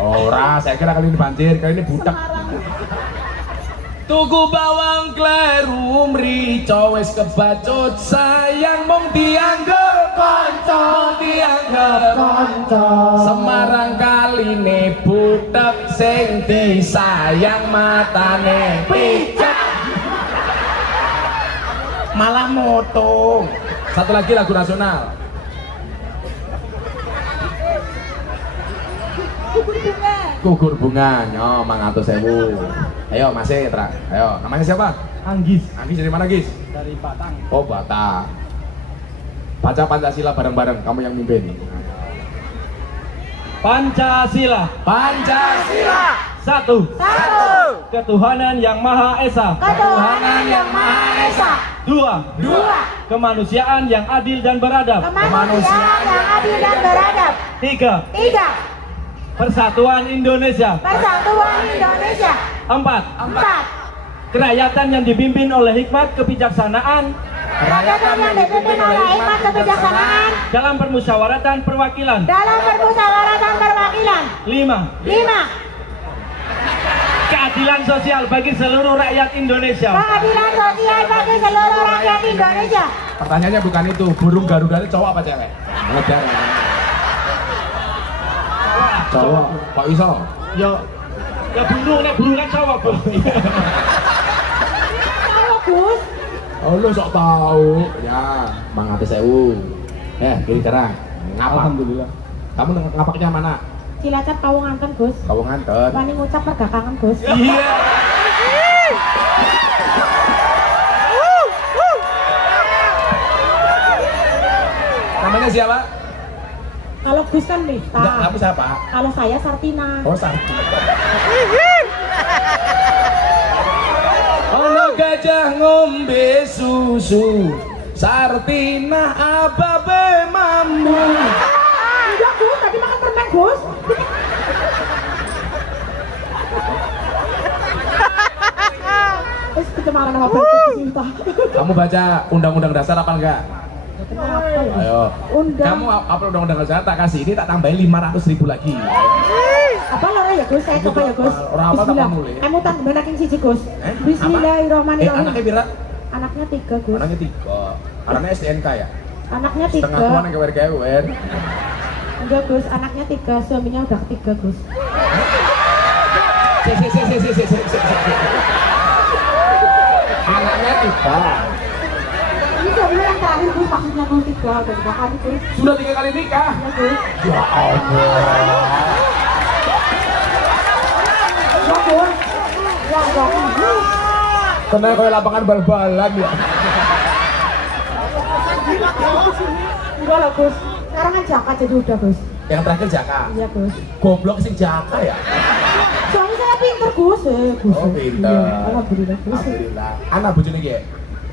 Ora, saya kira kali ini banjir, kali ini budak. Tuku bawang kleru mrico wis kebacut sayang mung dianggep kanca, Semarang kaline budak sing disayang matane picak. Malah moto. Satu lagi lagu nasional. Gugur bunga, nyo 500.000. Ayo masih Tra. Ayo, namanya siapa? Anggis. Anggis dari mana Gis? Dari Batang. Oh Batak. Baca Pancasila bareng-bareng, kamu yang mimpin. Pancasila. 1. Ketuhanan yang Maha Esa. 2. Kemanusiaan yang adil dan beradab. 3. Persatuan Indonesia. 4. Kerakyatan yang dipimpin oleh hikmat kebijaksanaan dalam permusyawaratan perwakilan. 5. Keadilan sosial bagi seluruh rakyat Indonesia. Pertanyaannya bukan itu, burung Garuda itu cowok apa cewek? Ngejar. Cowok, kok iso? Ya burung kan cowok, Bos. Gus. Oh lu sok tahu. Ya, 500.000. Kiri kerang. Ngapa? Alhamdulillah. Kamu ngapaknya mana? Cilacap Kawunganten Gus. Kawunganten. Wani ngucap pergakangan Gus. Iya. Namanya siapa? Kalau Gus kan Lista. Enggak, kamu siapa? Kalau saya Sartina. Oh, Sarti. Ono gajah ngombe susu, Sartina ababe mambu. Enggak Gus, tadi makan permen Gus. Kecemaran apa cinta. Kamu baca Undang-Undang Dasar apa enggak? Kenapa ya? Ayo. Kamu upload Undang-Undang Dasar tak kasih ini tak tambahin 500.000 lagi. Apa lho ya Gus? Saya coba ya Gus. Orang apa tak kamu le? Kamu tak benakin siji Gus. Bismillahirrahmanirrahim. Anaknya pira? Anaknya 3 Gus. Anaknya 3. Anaknya STNK ya? Anaknya 3. Setengah tuan yang kewer-kewer. Enggak Gus, anaknya 3, suaminya udah 3 Gus. Si. Anaknya 3. Ini ini yang terakhir Gus, maksudnya Gus 3 udah 3 kali Gus. Sudah 3 kali nikah? Ya Gus. Ya Allah. Ya Gus. Ya Gus. Tenang kayak lapangan bal-balan ya. Enggak lah Gus. Sekarang kan Jaka jadi udah Gus. Yang terakhir Jaka. Iya Gus. Goblok sing Jaka ya. Soalnya saya pinter Gus. Gus. Oh, pinter. Iya, alhamdulillah Gus. Alhamdulillah. Anak bojone ki?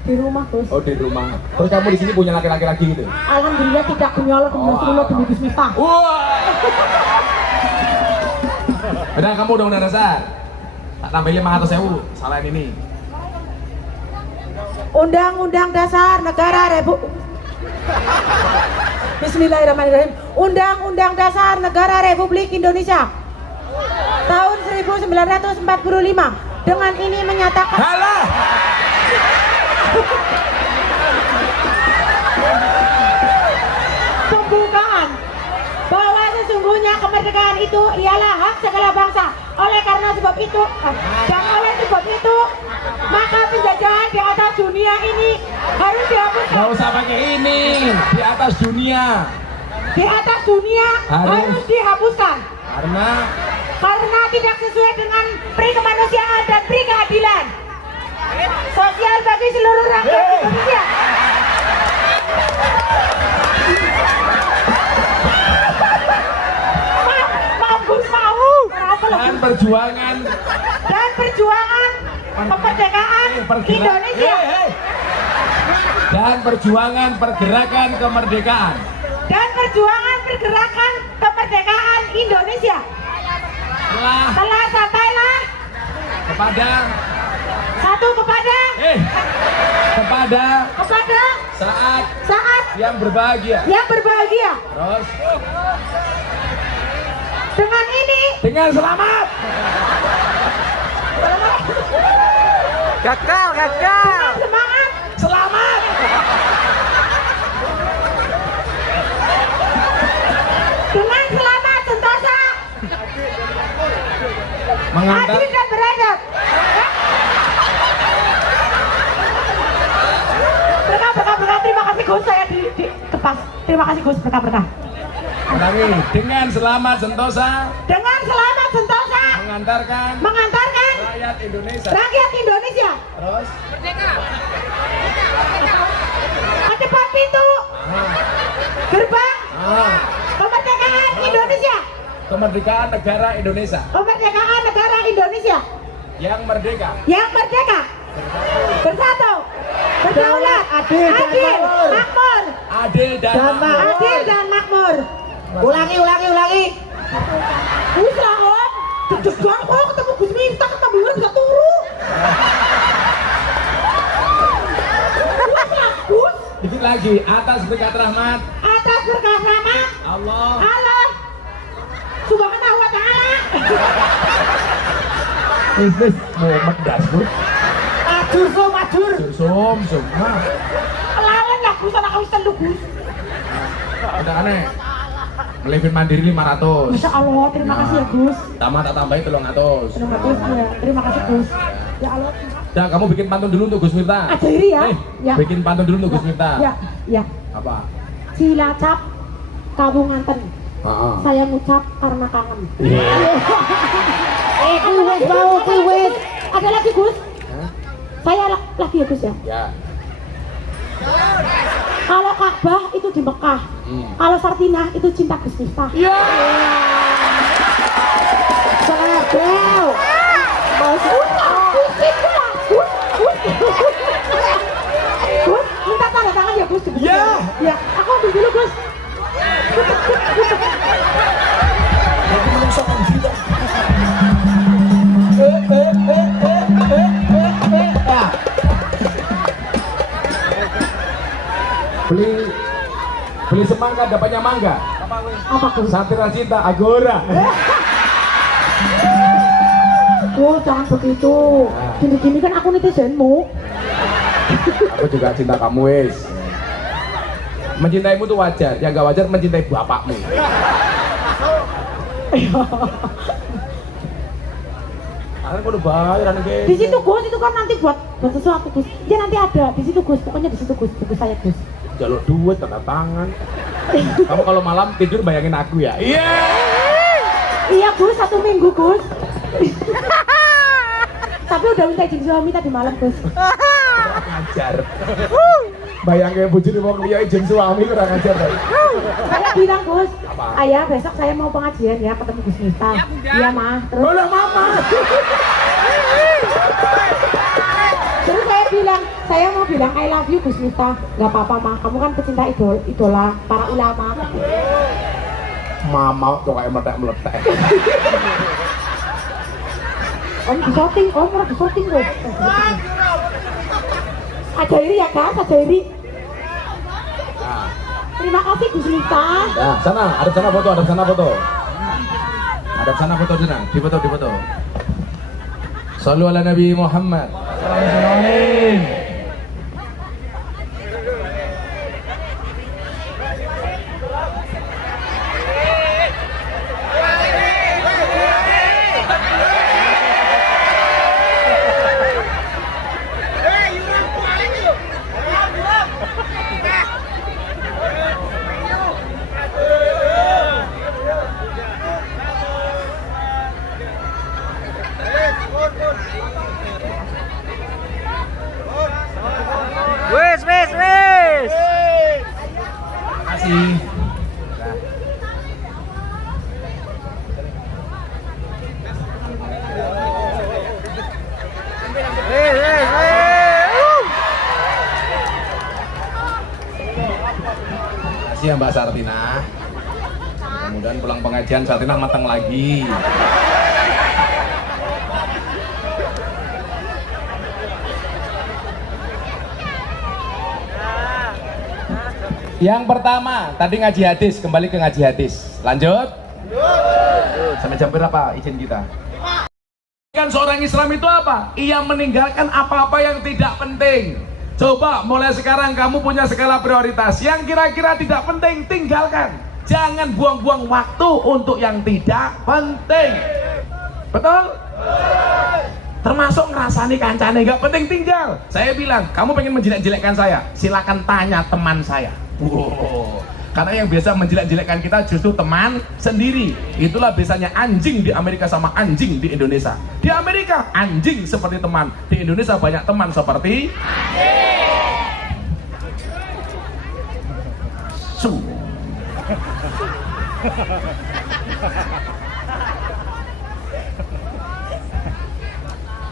Di rumah Gus. Oh, di rumah. Terus kamu di sini punya laki-laki lagi gitu? Alhamdulillah tidak demi Allah demi Rasulullah demi Gus Miftah. Wah. Udah kamu udah dasar. Tak tambahin 500.000. Salahin ini. Undang-Undang Dasar Negara Republik Bismillahirrahmanirrahim. Undang-Undang Dasar Negara Republik Indonesia tahun 1945 dengan ini menyatakan Halah. pembukaan bahwa sesungguhnya kemerdekaan itu ialah hak segala bangsa. Oleh karena sebab itu dan oleh sebab itu maka penjajahan di atas dunia ini harus dihapuskan. Gak usah pakai ini. Di atas dunia. Di atas dunia harus dihapuskan karena tidak sesuai dengan pri kemanusiaan dan pri keadilan sosial bagi seluruh rakyat Indonesia. Maaf Gus, dan perjuangan kemerdekaan Indonesia dan perjuangan pergerakan kemerdekaan Indonesia telah sampailah kepada saat yang berbahagia. Terus dengan selamat. Gagal. semangat Selamat. dengan selamat sentosa Mengantar. adil dan beradab. Berkah. Terima kasih Gus, saya dikepas. Terima kasih Gus, berkah. Ulangi. Dengan selamat sentosa mengantarkan rakyat Indonesia. Terus Depan pintu gerbang kemerdekaan Indonesia. kemerdekaan negara Indonesia yang merdeka. Bersatu, berdaulat, adil dan makmur. Ulangi. Gus lah om, deg-degan kok ketemu Gus Miftah ketambulan gak turu. Gus. Dikit lagi. Atas berkat rahmat Allah Subhanahu wa ta'ala. Is Muhammad Dasbur. Majur. Som. Lalen lah Gus, anak kawis telu Gus. Udah aneh. Melevin mandiri 500. Masya Allah, terima kasih ya Gus. Tak tambahin 300. Terima kasih Gus. Ya Allah. Dah, kamu bikin pantun dulu untuk Gus Miftah. Ajari ya. Ya. Bikin pantun dulu untuk Gus Miftah. Ya. Apa? Cilacap, Kabunganten. Saya ngucap karena kangen. Kuwit. Ada lagi Gus? Saya lagi ya Gus ya. Ya. Kalau Ka'bah itu di Mekah. Kalau Sartinah itu cinta Gus Miftah. Sebel. Gus, minta tanda tangan ya Gus. Ya, aku ambil dulu Gus. Beli semangka dapatnya mangga. Apa Gus? Satria Cinta Agora. Oh, jangan begitu. Gini-gini kan aku netizenmu. Aku juga cinta kamu wes. Mencintaimu tuh wajar, yang gak wajar mencintai bapakmu. Kan kudu bayar nih. Di situ Gus, itu kan nanti buat sesuatu Gus. Ya nanti ada di situ Gus, pokoknya di situ Gus, buku saya Gus. Jalur duit tanda tangan. Kamu kalau malam tidur bayangin aku ya. Iya. Iya Gus, 1 minggu Gus. Tapi udah minta izin suami tadi malam Gus. Kurang ajar. Bayangin bujuni wong liya izin suami kurang ajar. Saya bilang Gus, Apa? ayah besok saya mau pengajian ya ketemu Gus Miftah. Iya mah. Boleh mama. Terus saya bilang, saya mau bilang I love you Gus Miftah. Gak apa-apa mah, kamu kan pecinta idola para ulama. Mama tuh kayak meletak-meletak. Om di shooting, om pernah di shooting Gus. Ada iri ya kan, ada iri. Nah, Terima kasih Gus Miftah. nah, sana, ada sana foto, ada sana foto. Ada sana foto sana, di foto. Sallu ala Nabi Muhammad. Wes. Kasih. Kasih ya Mbak Sartina. Mudah-mudahan pulang pengajian Sartina matang lagi. Yang pertama, tadi ngaji hadis, kembali ke ngaji hadis. Lanjut. Sampai jam berapa izin kita? Kan seorang Islam itu apa? Ia meninggalkan apa-apa yang tidak penting. Coba mulai sekarang kamu punya skala prioritas. Yang kira-kira tidak penting, tinggalkan. Jangan buang-buang waktu untuk yang tidak penting. Betul? Termasuk ngerasani kancane gak penting, tinggal. Saya bilang, kamu pengen menjelek-jelekkan saya, silakan tanya teman saya. Wow. Karena yang biasa menjelek-jelekkan kita justru teman sendiri. Itulah biasanya anjing di Amerika sama anjing di Indonesia. Di Amerika anjing seperti teman, di Indonesia banyak teman seperti su.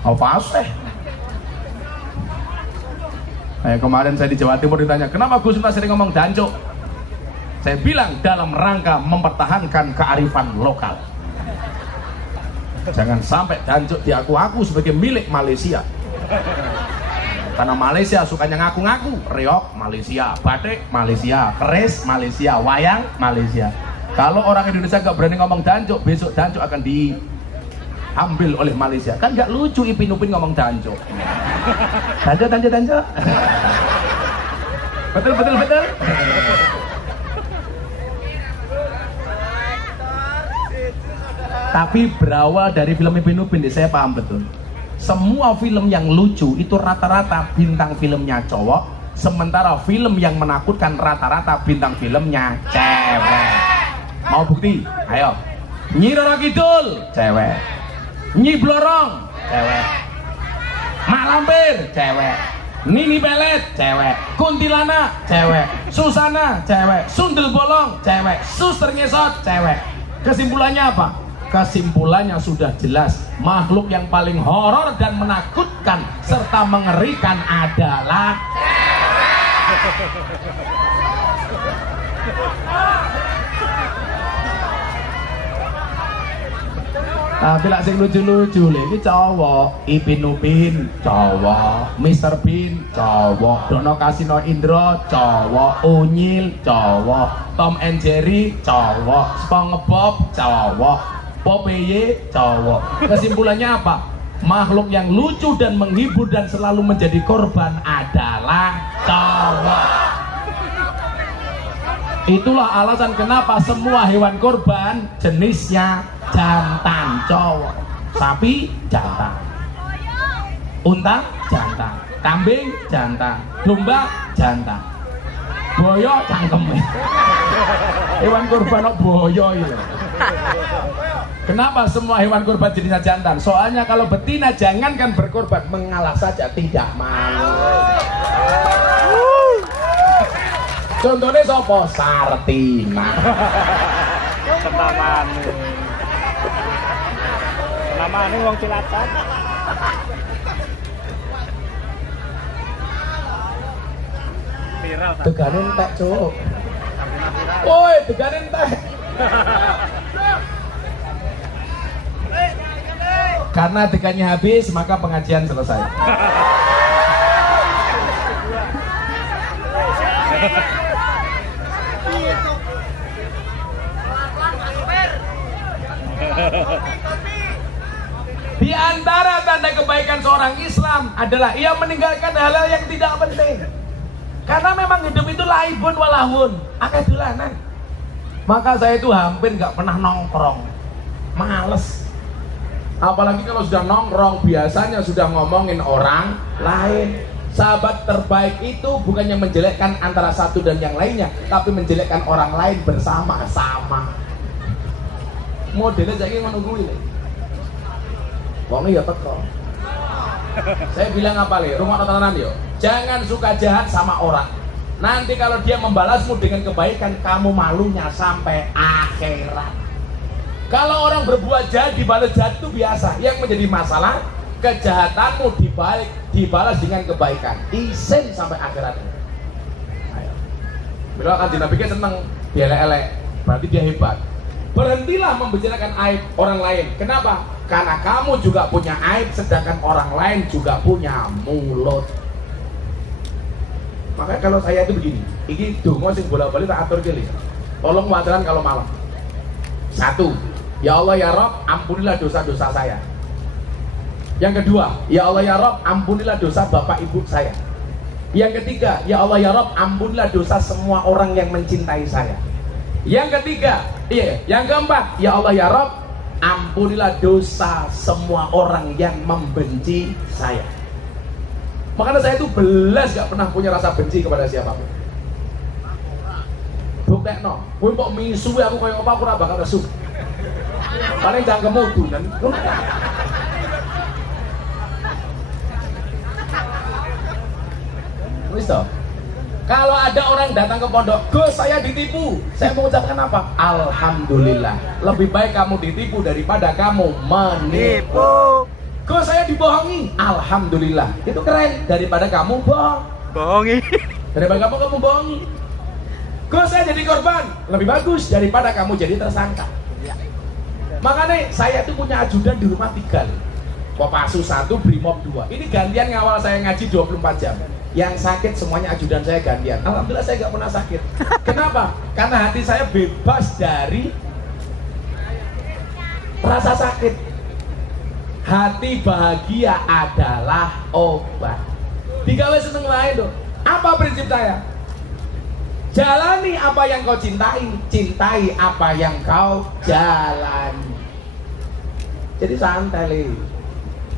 Apa sih? Kemarin saya di Jawa Timur ditanya, kenapa Gus Miftah sering ngomong dancuk? Saya bilang dalam rangka mempertahankan kearifan lokal. Jangan sampai dancuk diaku-aku sebagai milik Malaysia. Karena Malaysia sukanya ngaku-ngaku, reok Malaysia, batik Malaysia, keris Malaysia, wayang Malaysia. Kalau orang Indonesia nggak berani ngomong dancuk, besok dancuk akan diambil oleh Malaysia. Kan nggak lucu Ipin Upin ngomong dancuk. Dancuk. Betul. Tapi berawal dari film Ipin Upin, saya paham betul. Semua film yang lucu itu rata-rata bintang filmnya cowok, sementara film yang menakutkan rata-rata bintang filmnya cewek. Mau bukti? Ayo. Nyi Roro Kidul, cewek. Nyi Blorong, cewek. Mak Lampir, cewek. Nini Pelet, cewek. Kuntilanak, cewek. Susana, cewek. Sundel Bolong, cewek. Suster Ngesot, cewek. Kesimpulannya apa? Kesimpulannya sudah jelas, makhluk yang paling horor dan menakutkan serta mengerikan adalah tapi lah sing lucu-lucu lagi cowok. Ipin Upin cowok, Mr. Bean cowok, Dono Kasino Indro cowok, Unyil cowok, Tom and Jerry cowok, SpongeBob cowok, Popeye cowok. Kesimpulannya apa? Makhluk yang lucu dan menghibur dan selalu menjadi korban adalah cowok. Itulah alasan kenapa semua hewan korban jenisnya jantan cowok. sapi jantan, unta jantan, kambing jantan, domba jantan, boyo cangkeme. Hewan kurban kok boyo itu. Kenapa semua hewan kurban jenisnya jantan? Soalnya kalau betina jangankan berkorban, mengalah saja tidak mau. Contohnya sopo? Sartina. Namanya wong Cilacap. Viral. Tegane entek, Cuk. Woi, tegane entek. Karena degannya habis, maka pengajian selesai. Di antara tanda kebaikan seorang Islam adalah ia meninggalkan hal-hal yang tidak penting. Karena memang hidup itu laibun walahun, akeh dolanan. Maka saya itu hampir nggak pernah nongkrong, males. Apalagi kalau sudah nongkrong, biasanya sudah ngomongin orang lain. Sahabat terbaik itu bukannya menjelekkan antara satu dan yang lainnya, tapi menjelekkan orang lain bersama-sama. Modelnya saya ngono kuwi. Wong ya teko. Saya bilang apa le? Rumah tatanan yo. Jangan suka jahat sama orang. Nanti kalau dia membalasmu dengan kebaikan, kamu malunya sampai akhirat. Kalau orang berbuat jahat dibalas jahat itu biasa. Yang menjadi masalah, kejahatanmu dibalas dengan kebaikan. Isin sampai akhirat. Ayo. Bila akan dinabiknya seneng, dia elek, berarti dia hebat. Berhentilah membicarakan aib orang lain. Kenapa? Karena kamu juga punya aib, sedangkan orang lain juga punya mulut. Makanya kalau saya itu begini, ini dongo sing bola-bali tak atur gini. Tolong wajaran kalau malam. 1. Ya Allah ya Rob, ampunilah dosa-dosa saya. Yang kedua, ya Allah ya Rob, ampunilah dosa bapak ibu saya. Yang ketiga, ya Allah ya Rob, ampunilah dosa semua orang yang mencintai saya. Yang ketiga, yang keempat, ya Allah ya Rob, ampunilah dosa semua orang yang membenci saya. Makanya saya itu belas gak pernah punya rasa benci kepada siapapun. Buktekno, kowe kok misuwi aku kaya apa, aku ora bakal nesu. Paling jangan kemudian. Wis toh. Kalau ada orang datang ke pondok, Gus saya ditipu, saya mengucapkan apa? Alhamdulillah. Lebih baik kamu ditipu daripada kamu menipu. Gus saya dibohongi, alhamdulillah. Itu keren daripada kamu Bohongi. Daripada kamu bohongi. Gus saya jadi korban, lebih bagus daripada kamu jadi tersangka. Makanya saya itu punya ajudan di rumah 3. Kopassus 1, Brimob 2. Ini gantian ngawal saya ngaji 24 jam. Yang sakit semuanya ajudan saya gantian. Alhamdulillah saya gak pernah sakit. Kenapa? Karena hati saya bebas dari rasa sakit. Hati bahagia adalah obat. Digawe seneng lain dong. Apa prinsip saya? Jalani apa yang kau cintai, cintai apa yang kau jalani. Jadi santai li.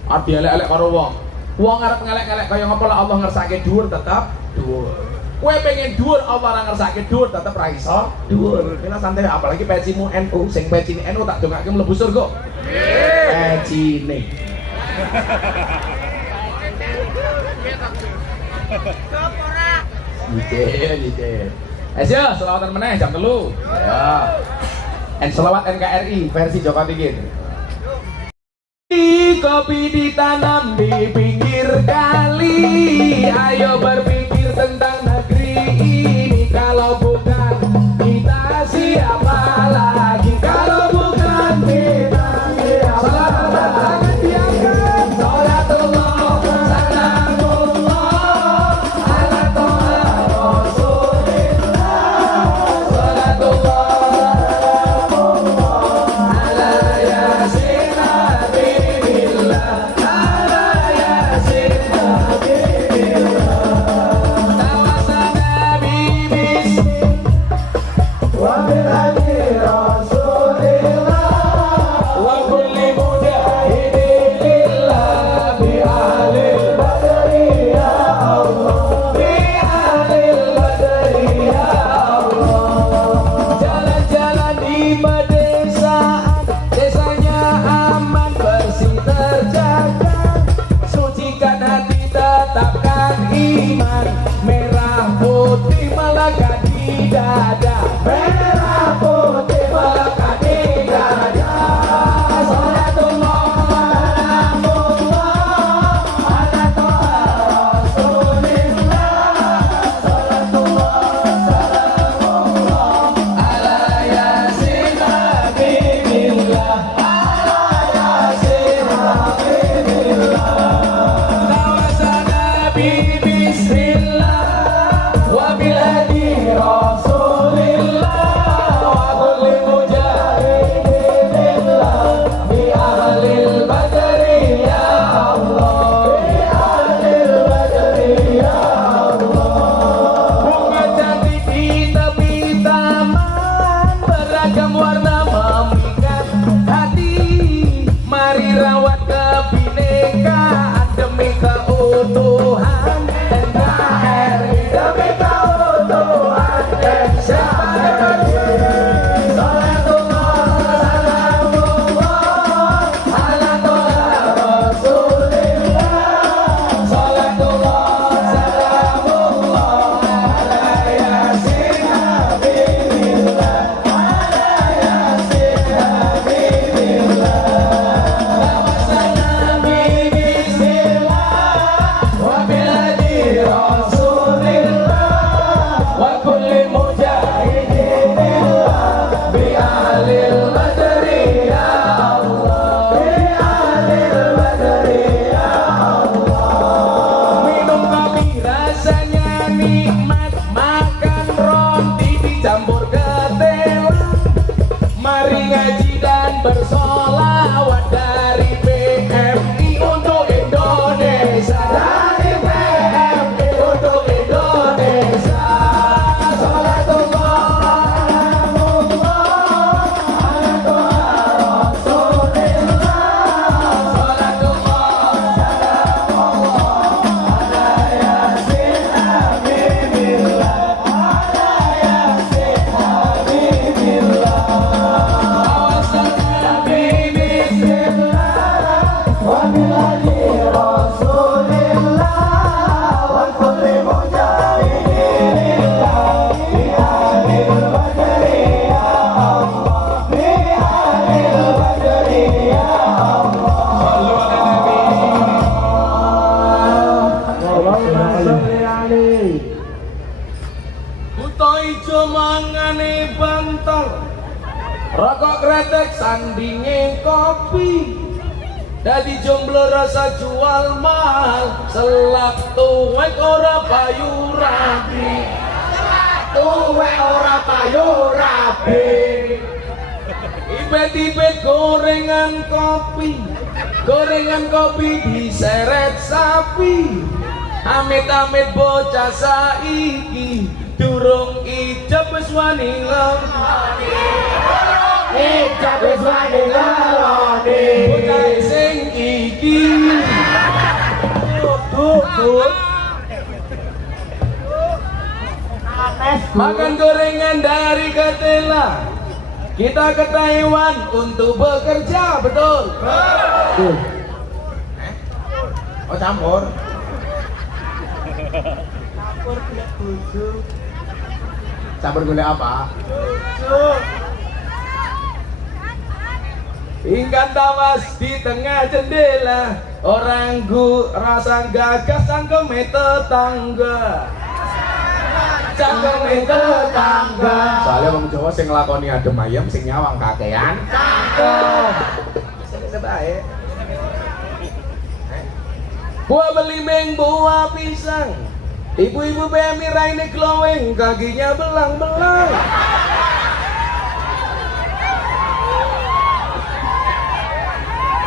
Arti elek-elek karo wong. Wong arep ngelek-ngelek kaya ngopo lah Allah ngersake dhuwur tetap dhuwur. Kowe pengen dhuwur Allah ora ngersake dhuwur tetep ra iso dhuwur. Kena santai apalagi pecimu NU, sing pecine NU tak dongake mlebu surga. Pecine. Gitu. Ayo selawatan meneh jam 3. Ya. Selawat NKRI versi Joko Tinggi. Kopi ditanam di pinggir kali. Ayo berpikir tentang negeri ini. Kalau bukan kita siapa lagi? Kalau bukan kita siapa lagi? Diangkat sholatullah salamullah ala toha rasulillah. Sholatullah salamullah ala yasin habibillah. Ala yasin habibillah. Tawasana bi Sholawat dari PMI untuk Indonesia. Dari PMI untuk Indonesia. Buto ijo mangane bantal, rokok kretek sandinge kopi. Dadi jomblo rasa jual mahal, selak tuwek ora payu rapi. Tuwek ora payu rapi. Ibet-ibet gorengan kopi, gorengan kopi diseret sapi. Amit-amit bocah saiki durung ijab wis wani ngeloni. Ijab wis wani ngeloni. Bocah sing iki makan gorengan dari ketela. Kita ke Taiwan untuk bekerja, betul? Betul. Oh campur. Campur gula apa? Ingkan tawas di tengah jendela, orang rasa gagas cangkeme tetangga. Cangkeme tetangga. Soalnya wong Jawa sing nglakoni adem ayem sing nyawang kakean. Cangkem. Sing bae. Buah belimeng, buah pisang. Ibu-ibu PMI raine glowing, kakinya belang-belang.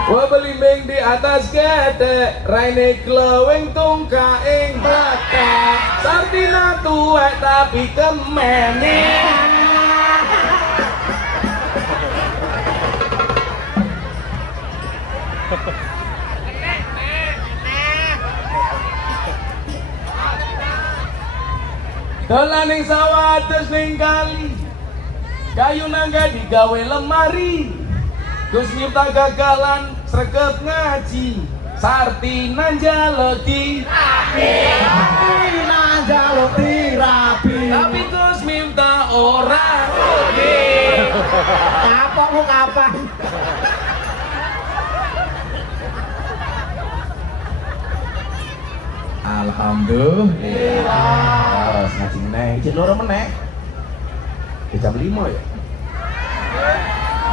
Buah belimeng di atas ketek, raine glowing tungkaing belakang. Sartina tuwek tapi kemene. Dolan ning sawah terus ning kali, kayu nangga digawe lemari. Gus Miftah gagalan sregep ngaji, Sartina njaluk dirapi. Sartina njaluk dirapi. Tapi Gus Miftah ora rugi. Kapokmu kapan? Alhamdulillah. Harus ngaji meneh, izin loro meneh. Di jam 5 ya.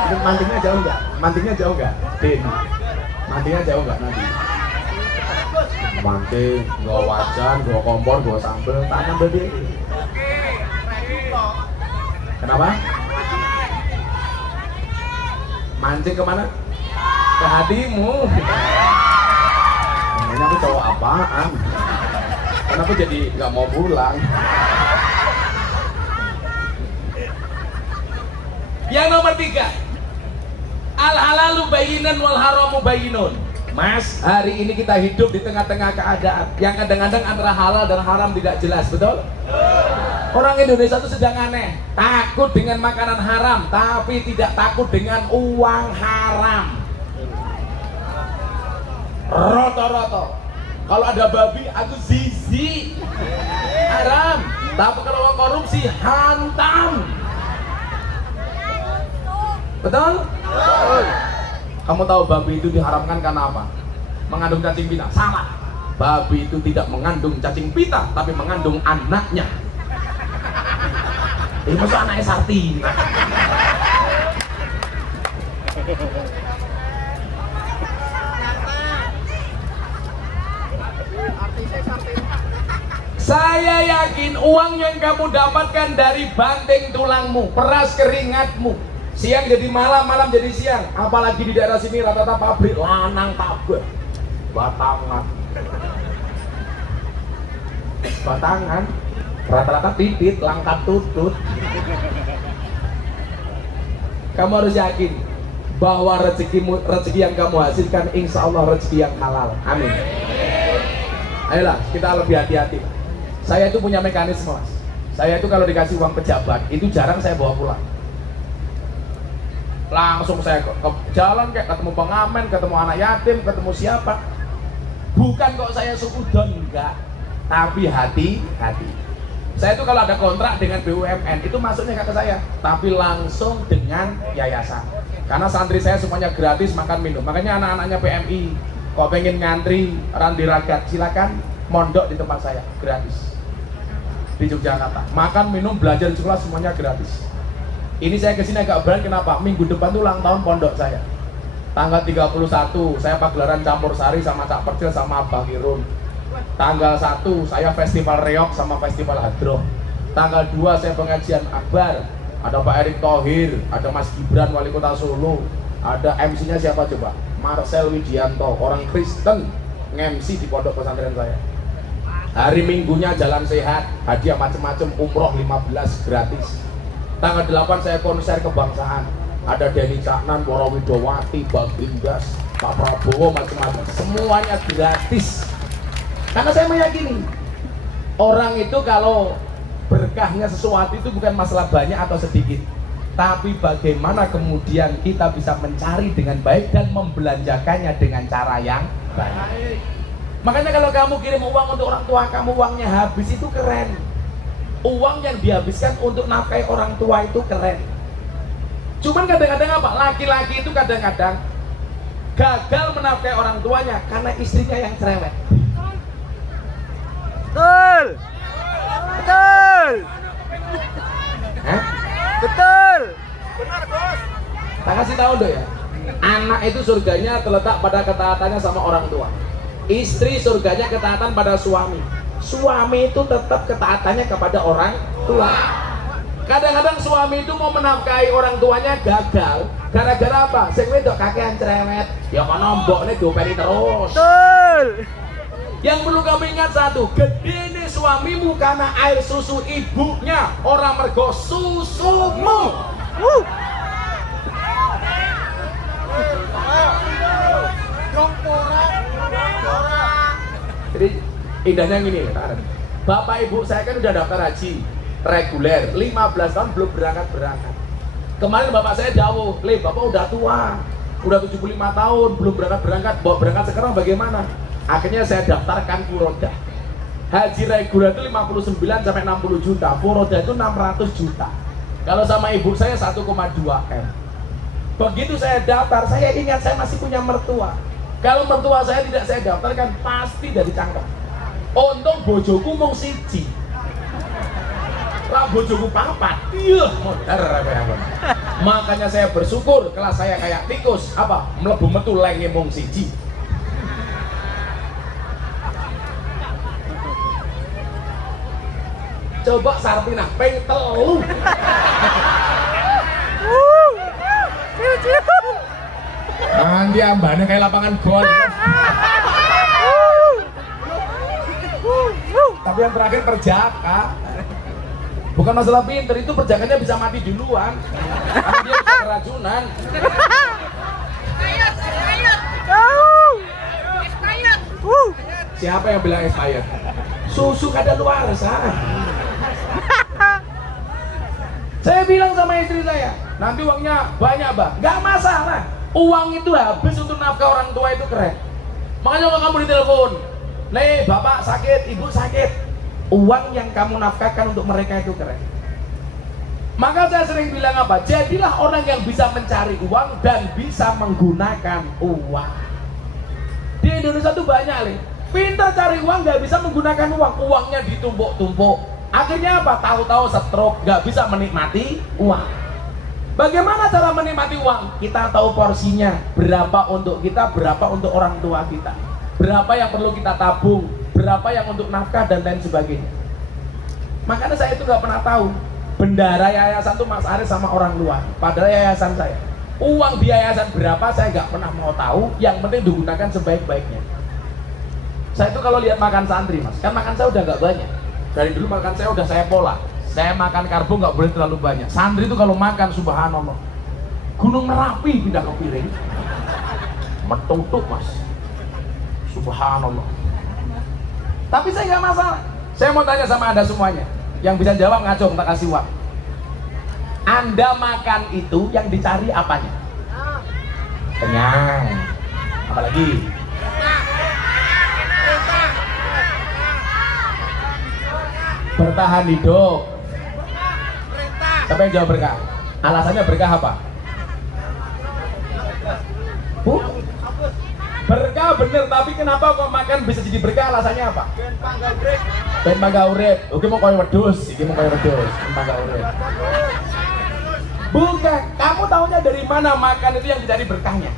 Ini mantingnya jauh enggak? Mantingnya jauh enggak? Din. Mantingnya jauh enggak nanti? Manting, gua wajan, gua kompor, gua sambel, tak nambel dia. Kenapa? Mancing kemana? Ke hatimu. Ini aku cowok apaan? Kenapa jadi nggak mau pulang? Yang nomor 3, al-halalu bayinan wal haramu bayinun. Mas, hari ini kita hidup di tengah-tengah keadaan yang kadang-kadang antara halal dan haram tidak jelas, betul? Orang Indonesia itu sedang aneh, takut dengan makanan haram, tapi tidak takut dengan uang haram. Roto-roto. Kalau ada babi, aku zizi. Haram. Tapi kalau uang korupsi, hantam. Betul? Betul. Kamu tahu babi itu diharamkan karena apa? Mengandung cacing pita. Salah. Babi itu tidak mengandung cacing pita, tapi mengandung anaknya. Ini maksud anaknya Sarti. Saya yakin uang yang kamu dapatkan dari banting tulangmu, peras keringatmu, siang jadi malam, malam jadi siang. Apalagi di daerah sini rata-rata pabrik lanang tabah, batangan, rata-rata titit, langkat tutut. Kamu harus yakin bahwa rezeki yang kamu hasilkan insya Allah rezeki yang halal. Amin. Ayolah kita lebih hati-hati. Saya itu punya mekanisme, Mas. Saya itu kalau dikasih uang pejabat itu jarang saya bawa pulang. Langsung saya ke jalan kayak ketemu pengamen, ketemu anak yatim, ketemu siapa. Bukan kok saya suudon, enggak. Tapi hati-hati. Saya itu kalau ada kontrak dengan BUMN itu masuknya ke saya, tapi langsung dengan yayasan. Karena santri saya semuanya gratis makan minum. Makanya anak-anaknya PMI, kalau pengen ngantri Randi Ragat, silakan mondok di tempat saya gratis di Yogyakarta. Makan minum belajar di sekolah semuanya gratis. Ini saya kesini agak berat, kenapa? Minggu depan tuh ulang tahun pondok saya. Tanggal 31 saya pagelaran campur sari sama Cak Percil sama Abah Kirun. Tanggal 1 saya festival reok sama festival hadroh. Tanggal 2 saya pengajian akbar. Ada Pak Erick Thohir, ada Mas Gibran wali kota Solo, ada MC-nya siapa coba? Marcel Widianto, orang Kristen, nge-MC di pondok pesantren saya. Hari Minggunya jalan sehat, hadiah macam-macam, umroh 15 gratis. Tanggal 8 saya konser kebangsaan. Ada Denny Caknan, Woro Widowati, Bagrindas, Pak Prabowo, macam-macam. Semuanya gratis. Karena saya meyakini orang itu kalau berkahnya sesuatu itu bukan masalah banyak atau sedikit, tapi bagaimana kemudian kita bisa mencari dengan baik dan membelanjakannya dengan cara yang baik. Makanya kalau kamu kirim uang untuk orang tua kamu, uangnya habis, itu keren. Uang yang dihabiskan untuk nafkahi orang tua itu keren. Cuman kadang-kadang apa? Laki-laki itu kadang-kadang gagal menafkahi orang tuanya karena istrinya yang cerewet. Betul. Betul. Hah? Betul. Tak kasih tahu dong ya. Anak itu surganya terletak pada ketaatannya sama orang tua. Istri surganya ketaatan pada suami. Suami itu tetap ketaatannya kepada orang tua. Kadang-kadang suami itu mau menafkahi orang tuanya gagal gara-gara apa? Sing wedok kakean cerewet. Ya kono mbokne diopeni terus. Betul. Yang perlu kamu ingat satu, gede nih suamimu karena air susu ibunya, orang mergo susumu. Jadi indahnya gini, Bapak Ibu saya kan udah daftar haji reguler, 15 tahun belum berangkat. Kemarin bapak saya jauh, bapak udah tua, udah 75 tahun belum berangkat. Bawa berangkat sekarang bagaimana? Akhirnya saya daftarkan furodah. Haji reguler itu 59 sampai 60 juta, furodah itu 600 juta. Kalau sama ibu saya 1,2 M. Begitu saya daftar, saya ingat saya masih punya mertua. Kalau mertua saya tidak saya daftarkan, pasti dari cangkem. Untung bojoku mung siji. Lah bojoku papat. Iya, modar apa. Makanya saya bersyukur kelas saya kayak tikus, apa? Mlebu metu lenge mung siji. Coba Sartina ping 3. Nanti ambane kayak lapangan gol. Tapi yang terakhir perjaka. Bukan masalah pinter, itu perjakanya bisa mati duluan. Karena dia bisa keracunan. Siapa yang bilang expired? Susu kadaluarsa. Saya bilang sama istri saya, nanti uangnya banyak, Bah. Gak masalah. Uang itu habis untuk nafkah orang tua itu keren. Makanya kalau kamu ditelepon, nih bapak sakit, ibu sakit, uang yang kamu nafkahkan untuk mereka itu keren. Maka saya sering bilang apa? Jadilah orang yang bisa mencari uang dan bisa menggunakan uang. Di Indonesia tuh banyak nih, pintar cari uang gak bisa menggunakan uang. Uangnya ditumpuk-tumpuk. Akhirnya apa? Tahu-tahu stroke, gak bisa menikmati uang. Bagaimana cara menikmati uang? Kita tahu porsinya, berapa untuk kita, berapa untuk orang tua kita, berapa yang perlu kita tabung, berapa yang untuk nafkah dan lain sebagainya. Makanya saya itu gak pernah tahu Bendara yayasan tuh Mas Aris sama orang luar. Padahal yayasan saya. Uang di yayasan berapa saya nggak pernah mau tahu. Yang penting digunakan sebaik-baiknya. Saya itu kalau lihat makan santri Mas, kan makan saya udah nggak banyak. Dari dulu makan saya udah saya pola. Saya makan karbo nggak boleh terlalu banyak. Santri itu kalau makan subhanallah, Gunung Merapi pindah ke piring. Metutuk Mas. Subhanallah. Tapi saya nggak masalah. Saya mau tanya sama Anda semuanya. Yang bisa jawab ngaco, tak kasih uang. Anda makan itu yang dicari apanya? Kenyang. Apalagi? Bertahan hidup. Siapa yang jawab berkah? Alasannya berkah apa? Bu? Berkah bener, tapi kenapa kok makan bisa jadi berkah? Alasannya apa? Ben mangga urip. Oke mau koyo wedhus, iki mau koyo wedhus, ben mangga urip. Bukan, kamu tahunya dari mana makan itu yang dicari berkahnya?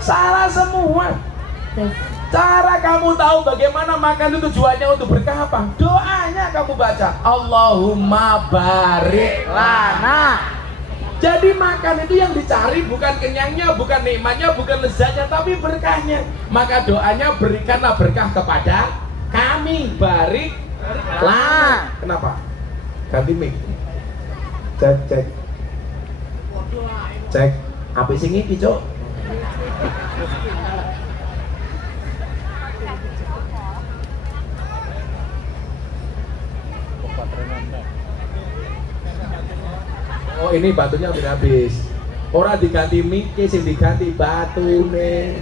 Salah semua. Cara kamu tahu bagaimana makan itu tujuannya untuk berkah apa? Doanya kamu baca, Allahumma barik lana. Jadi makan itu yang dicari bukan kenyangnya, bukan nikmatnya, bukan lezatnya, tapi berkahnya. Maka doanya berikanlah berkah kepada kami, barik lana. Kenapa? Ganti mic. Cek. Cek. Apa sing iki, Cuk? Oh ini batunya udah habis. Orang diganti mic, sing diganti batune.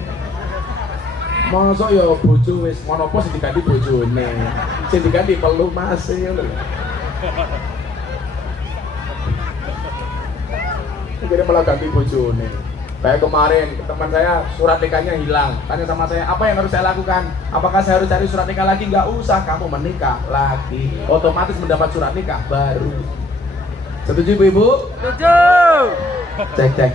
Masa ya bojo wis monopo sing diganti bojone. Sing diganti pelumase ngono lho. Kira malah ganti bojone. Kayak kemarin teman saya surat nikahnya hilang. Tanya sama saya, apa yang harus saya lakukan? Apakah saya harus cari surat nikah lagi? Nggak usah, kamu menikah lagi. Otomatis mendapat surat nikah baru. Setuju ibu-ibu? Setuju. Cek.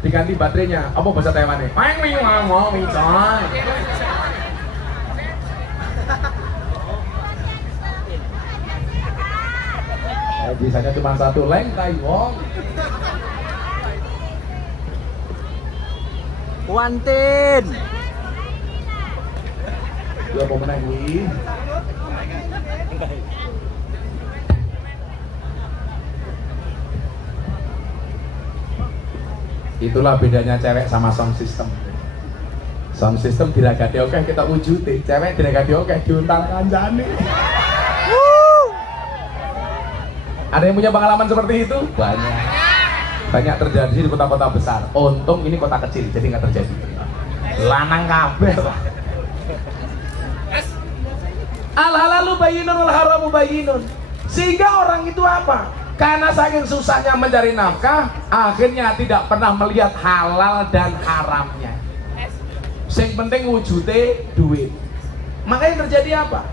Diganti baterainya. Apa bahasa Taiwannya? Main mau coy. Bisanya cuma satu leng Taiwan. Kuantin. Dua pemenang ini. Itulah bedanya cewek sama sound system. Sound system diragati oke kita wujudi, cewek diragati oke diuntal kancane. Ada yang punya pengalaman seperti itu? Banyak terjadi di kota-kota besar. Untung ini kota kecil jadi nggak terjadi. Lanang kabeh. Al halalu bayyinun wal haramu bayyinun. Sehingga orang itu apa? Karena saking susahnya mencari nafkah, akhirnya tidak pernah melihat halal dan haramnya. Yang penting wujudnya duit. Makanya terjadi apa?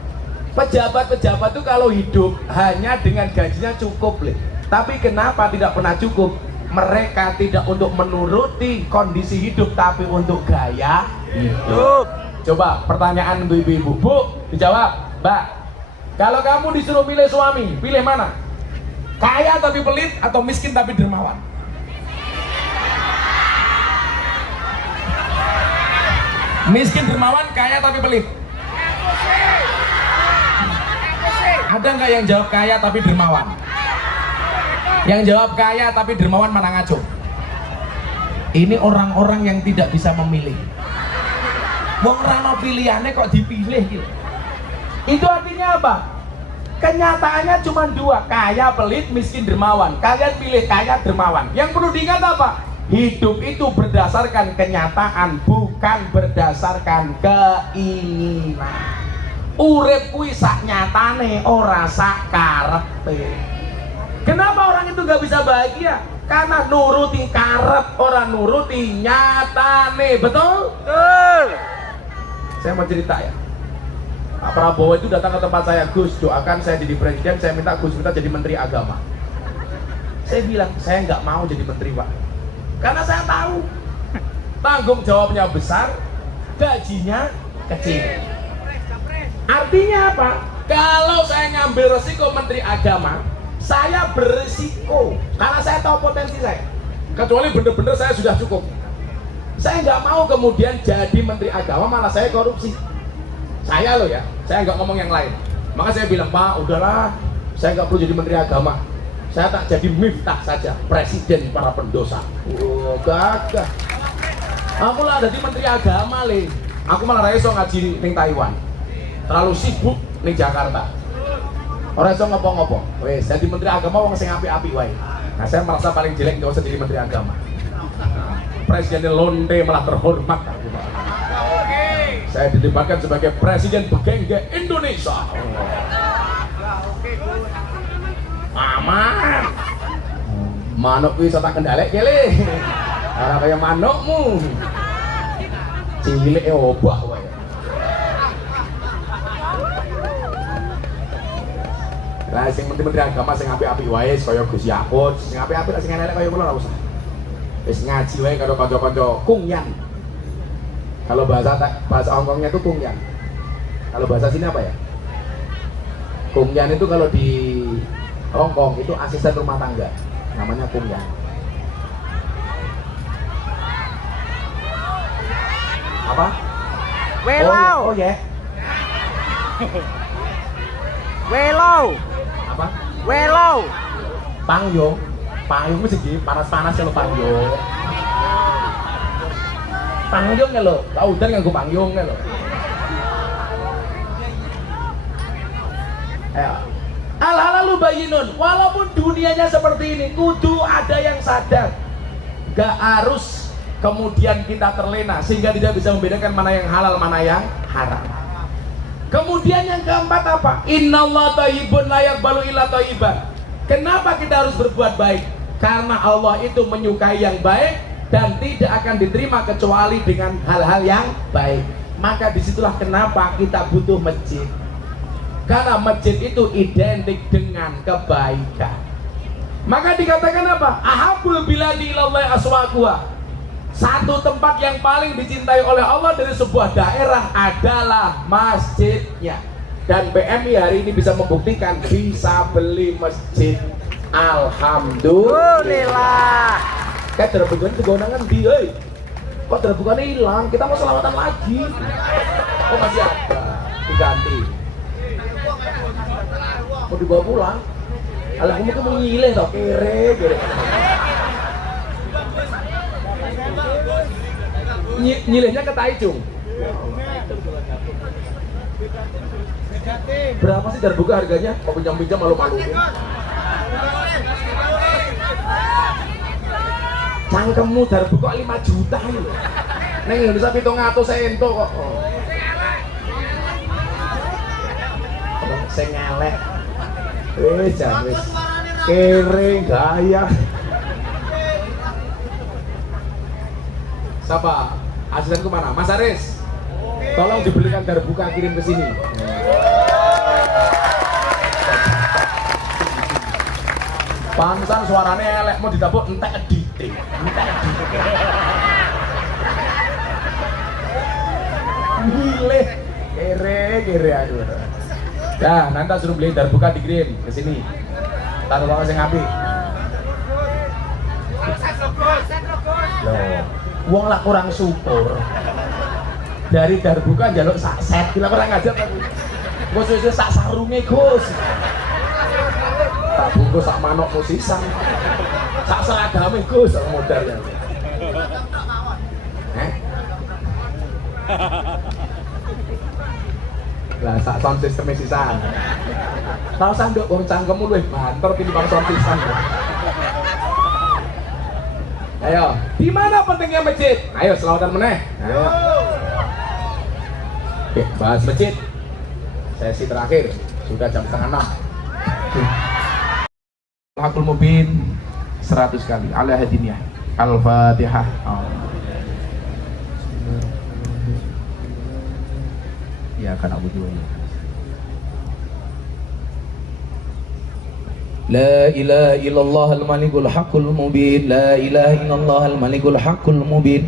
Pejabat-pejabat itu kalau hidup hanya dengan gajinya cukup, tapi kenapa tidak pernah cukup? Mereka tidak untuk menuruti kondisi hidup, tapi untuk gaya hidup. Coba pertanyaan untuk ibu-ibu, Bu, dijawab, Mbak. Kalau kamu disuruh pilih suami, pilih mana? Kaya tapi pelit atau miskin tapi dermawan? Miskin dermawan, kaya tapi pelit. Ada nggak yang jawab kaya tapi dermawan? Yang jawab kaya tapi dermawan mana ngaco? Ini orang-orang yang tidak bisa memilih. Wong rano pilihannya kok dipilih gitu. Itu artinya apa? Kenyataannya cuma dua, kaya pelit, miskin dermawan. Kalian pilih kaya dermawan. Yang perlu diingat apa? Hidup itu berdasarkan kenyataan, bukan berdasarkan keinginan. Urip kuwi sak nyatane, ora sak karepe. Kenapa orang itu gak bisa bahagia? Karena nuruti karep, ora nuruti nyatane. Betul? Betul. Saya mau cerita ya. Pak Prabowo itu datang ke tempat saya, Gus, doakan saya jadi presiden, saya minta Gus minta jadi menteri agama. Saya bilang, saya nggak mau jadi menteri, Pak. Karena saya tahu tanggung jawabnya besar, gajinya kecil. Artinya apa? Kalau saya ngambil resiko Menteri Agama, saya berisiko karena saya tahu potensi saya. Kecuali bener-bener saya sudah cukup. Saya nggak mau kemudian jadi Menteri Agama malah saya korupsi. Saya loh ya, saya nggak ngomong yang lain. Maka saya bilang, Pak, udahlah, saya nggak perlu jadi Menteri Agama. Saya tak jadi Miftah saja, Presiden para pendosa. Oh, gagah. Aku lah jadi Menteri Agama le. Aku malah raiso ngaji ning Taiwan. Terlalu sibuk ning Jakarta. Orang iso ngopo-ngopo. Wes, jadi Menteri Agama wong sing apik-apik wae. Nah, saya merasa paling jelek enggak usah jadi Menteri Agama. Presiden lonte malah terhormat. Saya ditempatkan sebagai Presiden Begengge Indonesia. Aman. Manuk kuwi iso tak kendhalek kele. Ora kaya manukmu. Cilik obah wae. Lah sing menteri agama sing apik-apik wae kaya Gus Yakut, sing apik-apik sing elek kaya kula ora usah. Wis ngaji wae karo kanca-kanca kungyan. Kalau bahasa Hongkongnya itu kungyan. Kalau bahasa sini apa ya? Kungyan itu kalau di Hongkong itu asisten rumah tangga. Namanya kungyan. Apa? Welau. Oh ya. Welau. Apa? Welau. Pangyong. Pangyong itu segi panas-panas ya lo pangyong. Pangyong ya lo. Tahu udan nganggo pangyong ya lo. Al-halalu bayyinun. Walaupun dunianya seperti ini, kudu ada yang sadar. Gak harus kemudian kita terlena sehingga tidak bisa membedakan mana yang halal, mana yang haram. Kemudian yang keempat apa? Innallaha thayyibun la yaqbalu illa thayyiban. Kenapa kita harus berbuat baik? Karena Allah itu menyukai yang baik dan tidak akan diterima kecuali dengan hal-hal yang baik. Maka disitulah kenapa kita butuh masjid. Karena masjid itu identik dengan kebaikan. Maka dikatakan apa? Ahabul biladi ilallahi aswaquha. Satu tempat yang paling dicintai oleh Allah dari sebuah daerah adalah masjidnya. Dan PMI hari ini bisa membuktikan bisa beli masjid. Alhamdulillah. Kayak terbukaan kegonangan di, kok terbukaan hilang? Kita mau selawatan lagi. Kok masih ada? Diganti. Mau dibawa pulang? Alah, kamu mau ngileh tau kere. Nyilehnya ke Taicung. Berapa sih darbuka harganya? Mau pinjam-pinjam malu-malu. Cangkemmu darbuka 5 juta ini. Neng Indonesia 700 sento kok. Sing ngelek. Jamis. Kere gaya. Siapa? Asistenku mana? Mas Aris. Tolong dibelikan darbuka, kirim ke sini. Pantesan suaranya elek, mau ditabuk entek edite. Gile. Kere aduh. Dah, nanti suruh beli darbuka dikirim ke sini. Taruh banget sing apik. Loh, wong lah kurang syukur. Dari darbuka jaluk sak set, kita kurang ngajar tapi. Gus sak sarunge, Gus. Tak bungkus sak manuk musisan. Sak seragame, Gus, sak modalnya. Lah sak sound system sisan. Tahu sanduk wong cangkemmu luwih banter tinimbang sound system. Ayo, di mana pentingnya masjid? Ayo selawatan meneh. Ayo. Oke, bahas masjid. Sesi terakhir sudah jam 5:30. Hakul mubin 100 kali. Ala hadiniyah. Al-Fatihah. Ya kan Abu Juwayy. La ilaha illallah al-malikul haqqul mubin. La ilaha illallah al-malikul haqqul mubin.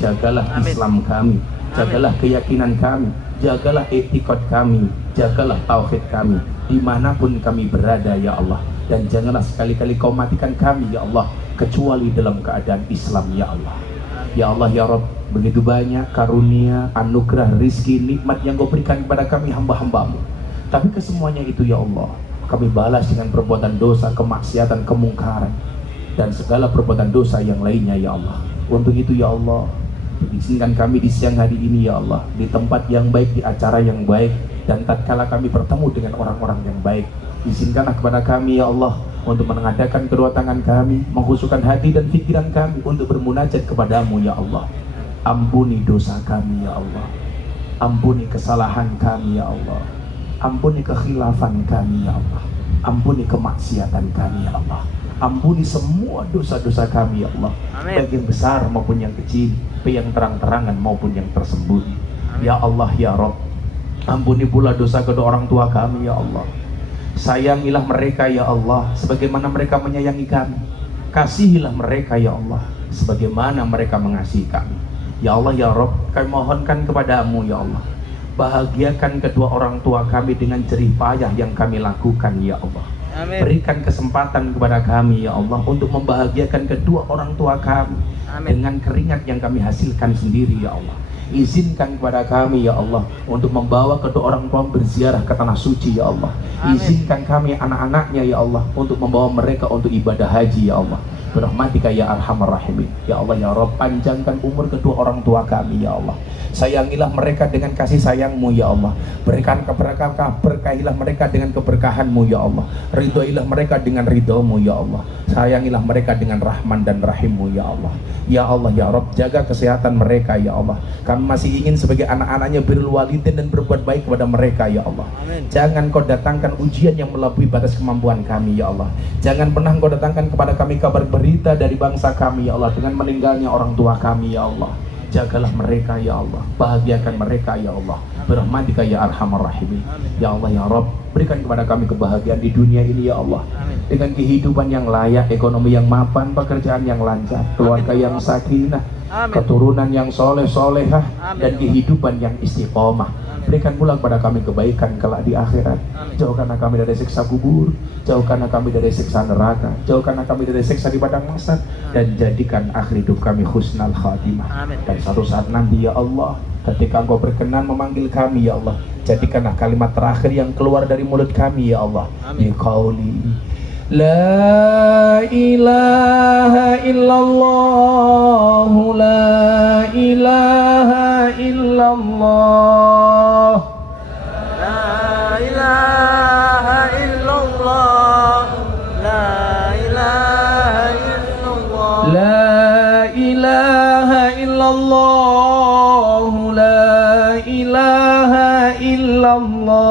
jagalah Islam kami, jagalah keyakinan kami, jagalah etikot kami, jagalah tauhid kami dimanapun kami berada ya Allah. Dan janganlah sekali-kali kau matikan kami ya Allah kecuali dalam keadaan Islam ya Allah. Ya Allah ya Rabb, begitu banyak karunia, anugerah, rizki, nikmat yang kau berikan kepada kami hamba-hambamu. Tapi kesemuanya itu ya Allah kami balas dengan perbuatan dosa, kemaksiatan, kemungkaran dan segala perbuatan dosa yang lainnya ya Allah. Untuk itu ya Allah, izinkan kami di siang hari ini ya Allah, di tempat yang baik, di acara yang baik, dan tatkala kami bertemu dengan orang-orang yang baik, izinkanlah kepada kami ya Allah untuk mengadakan kedua tangan kami, mengkhususkan hati dan pikiran kami untuk bermunajat kepadamu ya Allah. Ampuni dosa kami ya Allah, ampuni kesalahan kami ya Allah, ampuni kekhilafan kami ya Allah, ampuni kemaksiatan kami ya Allah, ampuni semua dosa-dosa kami ya Allah. Amin. Baik yang besar maupun yang kecil, baik yang terang-terangan maupun yang tersembunyi. Amin. Ya Allah ya Rabb, ampuni pula dosa kedua orang tua kami ya Allah. Sayangilah mereka ya Allah sebagaimana mereka menyayangi kami. Kasihilah mereka ya Allah sebagaimana mereka mengasihi kami. Ya Allah ya Rabb, kami mohonkan kepadamu ya Allah, bahagiakan kedua orang tua kami dengan jerih payah yang kami lakukan ya Allah. Amin. Berikan kesempatan kepada kami ya Allah untuk membahagiakan kedua orang tua kami. Amin. Dengan keringat yang kami hasilkan sendiri ya Allah. Izinkan kepada kami ya Allah untuk membawa kedua orang tua berziarah ke tanah suci ya Allah. Amin. Izinkan kami anak-anaknya ya Allah untuk membawa mereka untuk ibadah haji ya Allah. Birahmatika ya arhamar rahimin. Ya Allah ya Rabb, panjangkan umur kedua orang tua kami ya Allah. Sayangilah mereka dengan kasih sayangmu ya Allah. Berikan keberkahan, berkahilah mereka dengan keberkahanmu ya Allah. Ridhoilah mereka dengan ridhomu ya Allah. Sayangilah mereka dengan rahman dan rahimmu ya Allah. Ya Allah ya Rabb, jaga kesehatan mereka ya Allah. Kami masih ingin sebagai anak-anaknya birrul walidin dan berbuat baik kepada mereka ya Allah. Amin. Jangan kau datangkan ujian yang melampaui batas kemampuan kami ya Allah. Jangan pernah kau datangkan kepada kami kabar berita dari bangsa kami ya Allah dengan meninggalnya orang tua kami ya Allah. Jagalah mereka ya Allah, bahagiakan mereka ya Allah. Birahmatika ya arhamar rahimin. Ya Allah ya Rabb, berikan kepada kami kebahagiaan di dunia ini ya Allah. Dengan kehidupan yang layak, ekonomi yang mapan, pekerjaan yang lancar, keluarga yang sakinah, keturunan yang soleh-solehah, dan kehidupan yang istiqomah. Berikan pula kepada kami kebaikan kelak di akhirat. Jauhkanlah kami dari siksa kubur, jauhkanlah kami dari siksa neraka, jauhkanlah kami dari siksa di padang mahsyar, dan jadikan akhir hidup kami husnal khatimah. Dan suatu saat nanti ya Allah, ketika Engkau berkenan memanggil kami ya Allah, jadikanlah kalimat terakhir yang keluar dari mulut kami ya Allah, bi qauli la ilaha illallah, la ilaha illallah, La ilaha illallah, la ilaha illallah, la ilaha illallah, la ilaha illallah.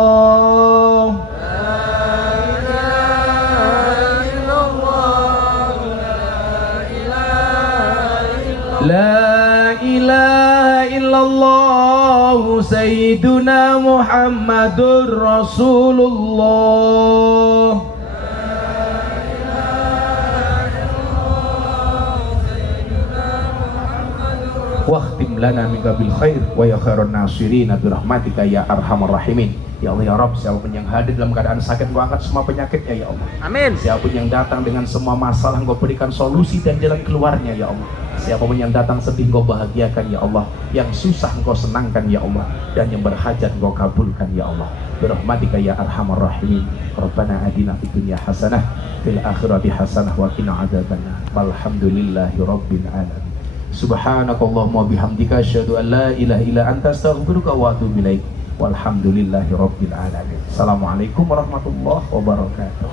La ilaha illallah Sayyiduna Muhammadur Rasulullah. Wakhtim lana minka bil khair wa ya khairan nasirin birahmatika ya arhamar rahimin. Ya Allah ya Rabb, siapapun yang hadir dalam keadaan sakit, Engkau angkat semua penyakitnya ya Allah. Amin. Siapapun yang datang dengan semua masalah, Engkau berikan solusi dan jalan keluarnya ya Allah. Siapapun yang datang sedih, Engkau bahagiakan ya Allah. Yang susah Engkau senangkan ya Allah. Dan yang berhajat Engkau kabulkan ya Allah. Birahmatika ya arhamar rahimin. Rabbana adina fid dunya hasanah, fil akhirati hasanah, wa qina adzabannar. Walhamdulillahi rabbil alamin. Subhanakallahumma bihamdika asyhadu an la ilaha illa anta astaghfiruka wa atubu ilaik. Walhamdulillahi rabbil alamin. Assalamualaikum warahmatullahi wabarakatuh.